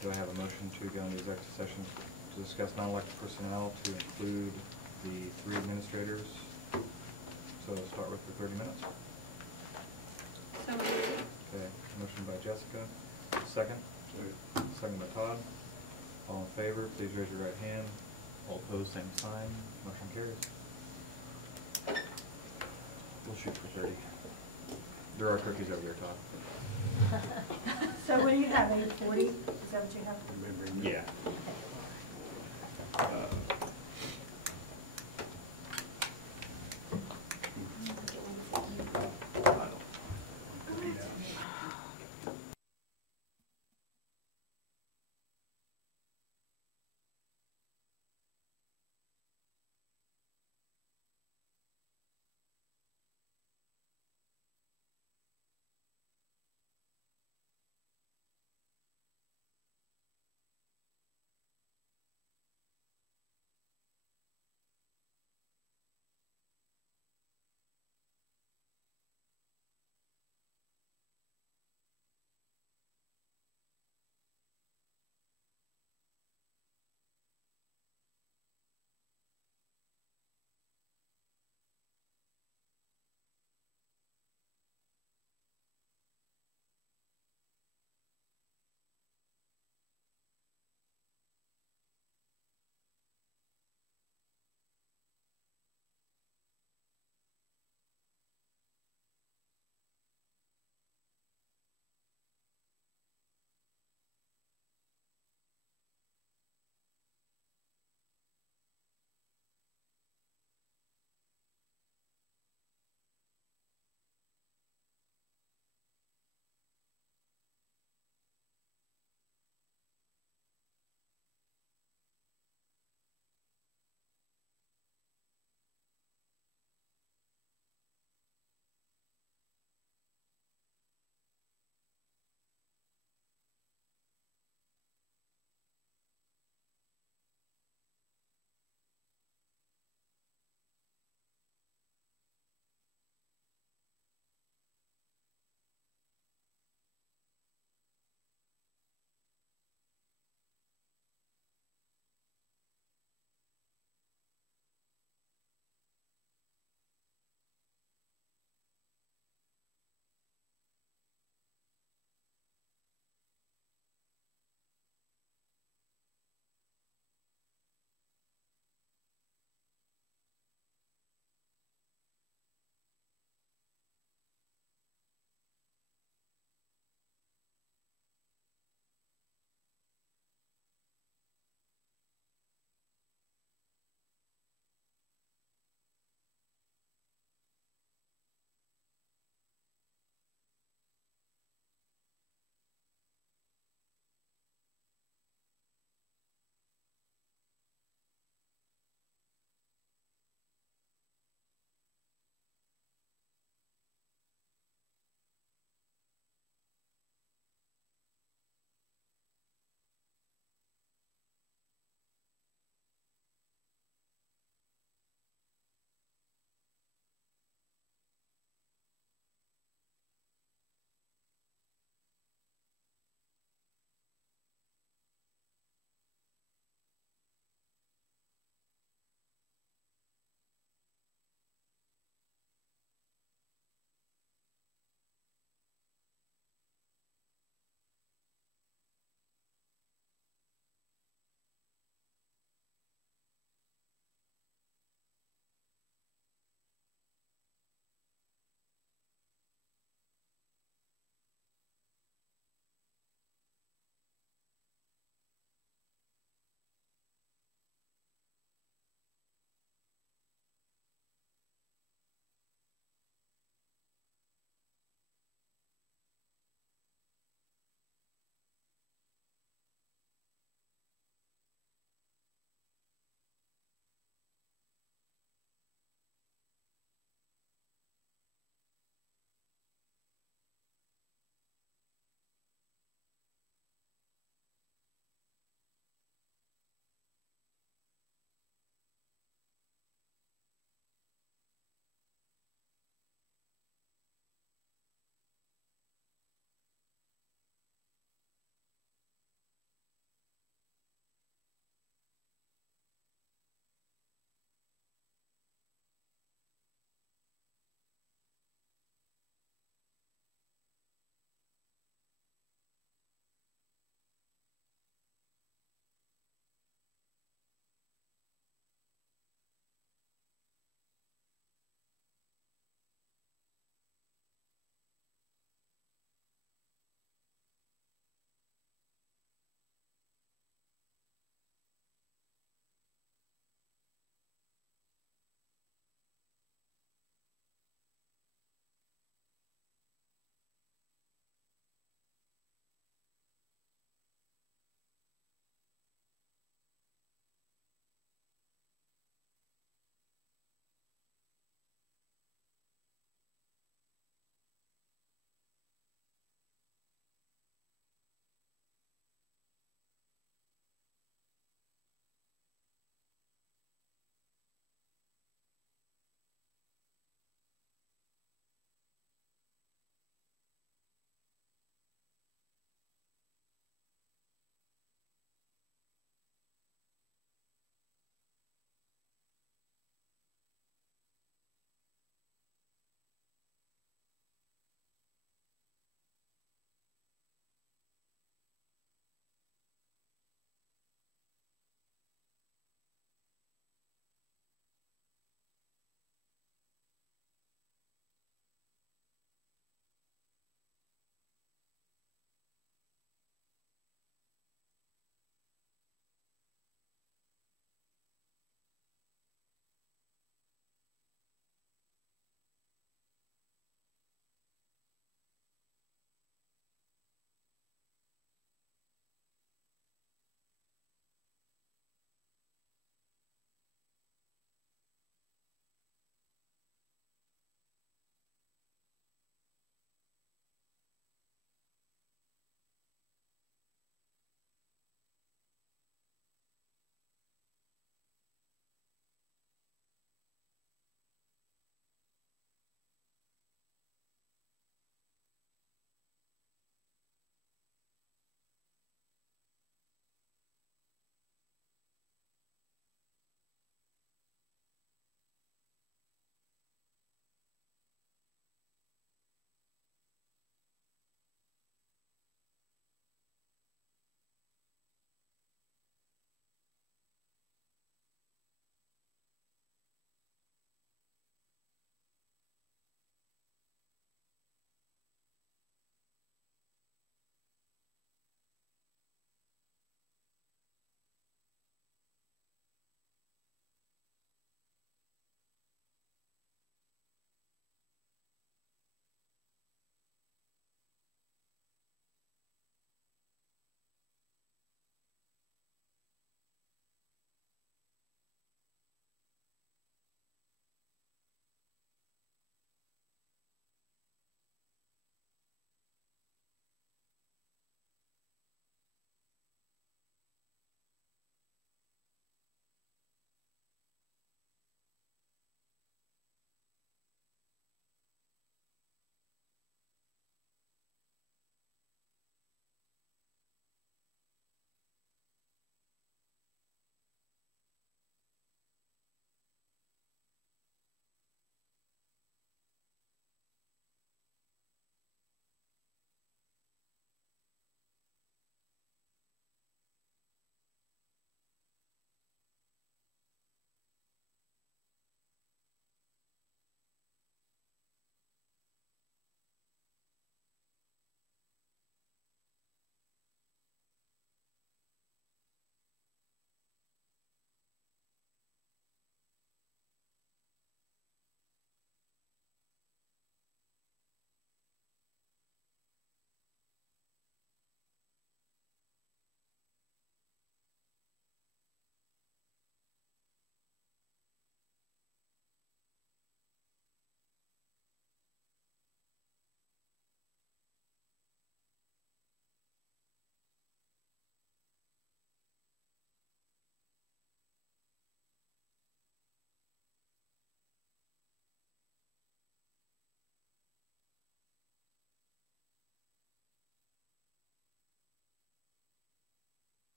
Do I have a motion to go into executive session to discuss non-elected personnel to include the 3 administrators? So we'll start with the 30 minutes. So moved. Okay, motion by Jessica, second. Second by Todd. All in favor, please raise your right hand. All opposed, same sign. Motion carries. We'll shoot for 30. There are cookies over there, Todd. So what do you have, 840? Is that what you have? Yeah.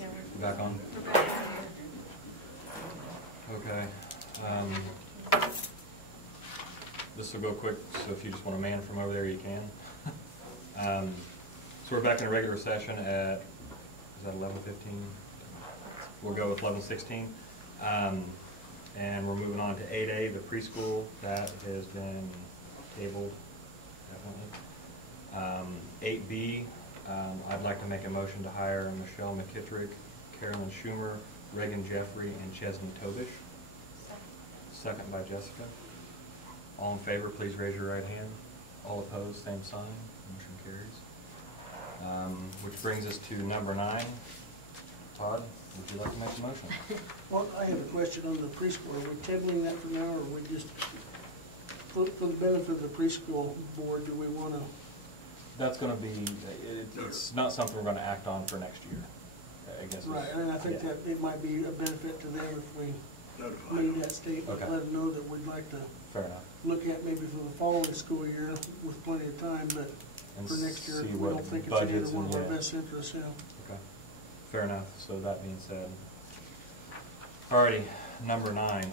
Yeah, You back on? we're back here. Okay. This will go quick, so if you just want a man from over there, you can. So we're back in a regular session at, is that 11:15? We'll go with 11:16. And we're moving on to 8A, the preschool. That has been tabled, definitely. 8B, I'd like to make a motion to hire Michelle McKittrick, Carolyn Schumer, Reagan Jeffrey, and Chesney Tobish. Second by Jessica. All in favor, please raise your right hand. All opposed, same sign. Motion carries. Which brings us to number 9. Todd, would you like to make a motion? Well, I have a question on the preschool. Are we tabling that for now, or are we just, for the benefit of the preschool board, do we want to? That's going to be, it's not something we're going to act on for next year, I guess. Right, and I think that it might be a benefit to them if we Notify made them. that statement, Okay. let them know that we'd like to Fair enough. look at maybe for the following school year with plenty of time, but And for next year, see we what don't think it's in either budgets one and of our yeah. best interests, yeah. Okay, fair enough. So that being said, alrighty, number 9. Now you can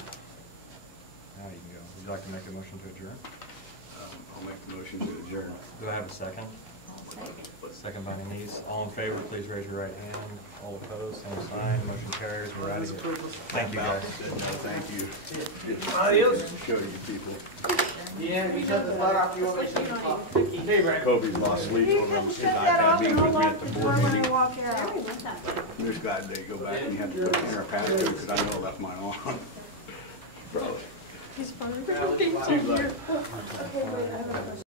go. Would you like to make a motion to adjourn? I'll make the motion to adjourn. Do I have a second? Second by Denise. All in favor, please raise your right hand. All opposed, same sign. Motion carries. We're out of here. Thank you, guys. Thank you. Adios. Show you people. Yeah, you shut the fire off, you want me to shut the clock? Hey, Brad. Kobe's lost sleep over his iPad meeting with me at the board meeting. There's guys, they go back and you have to put in our passcode because I know I left mine on. Bro. He's probably. Too late.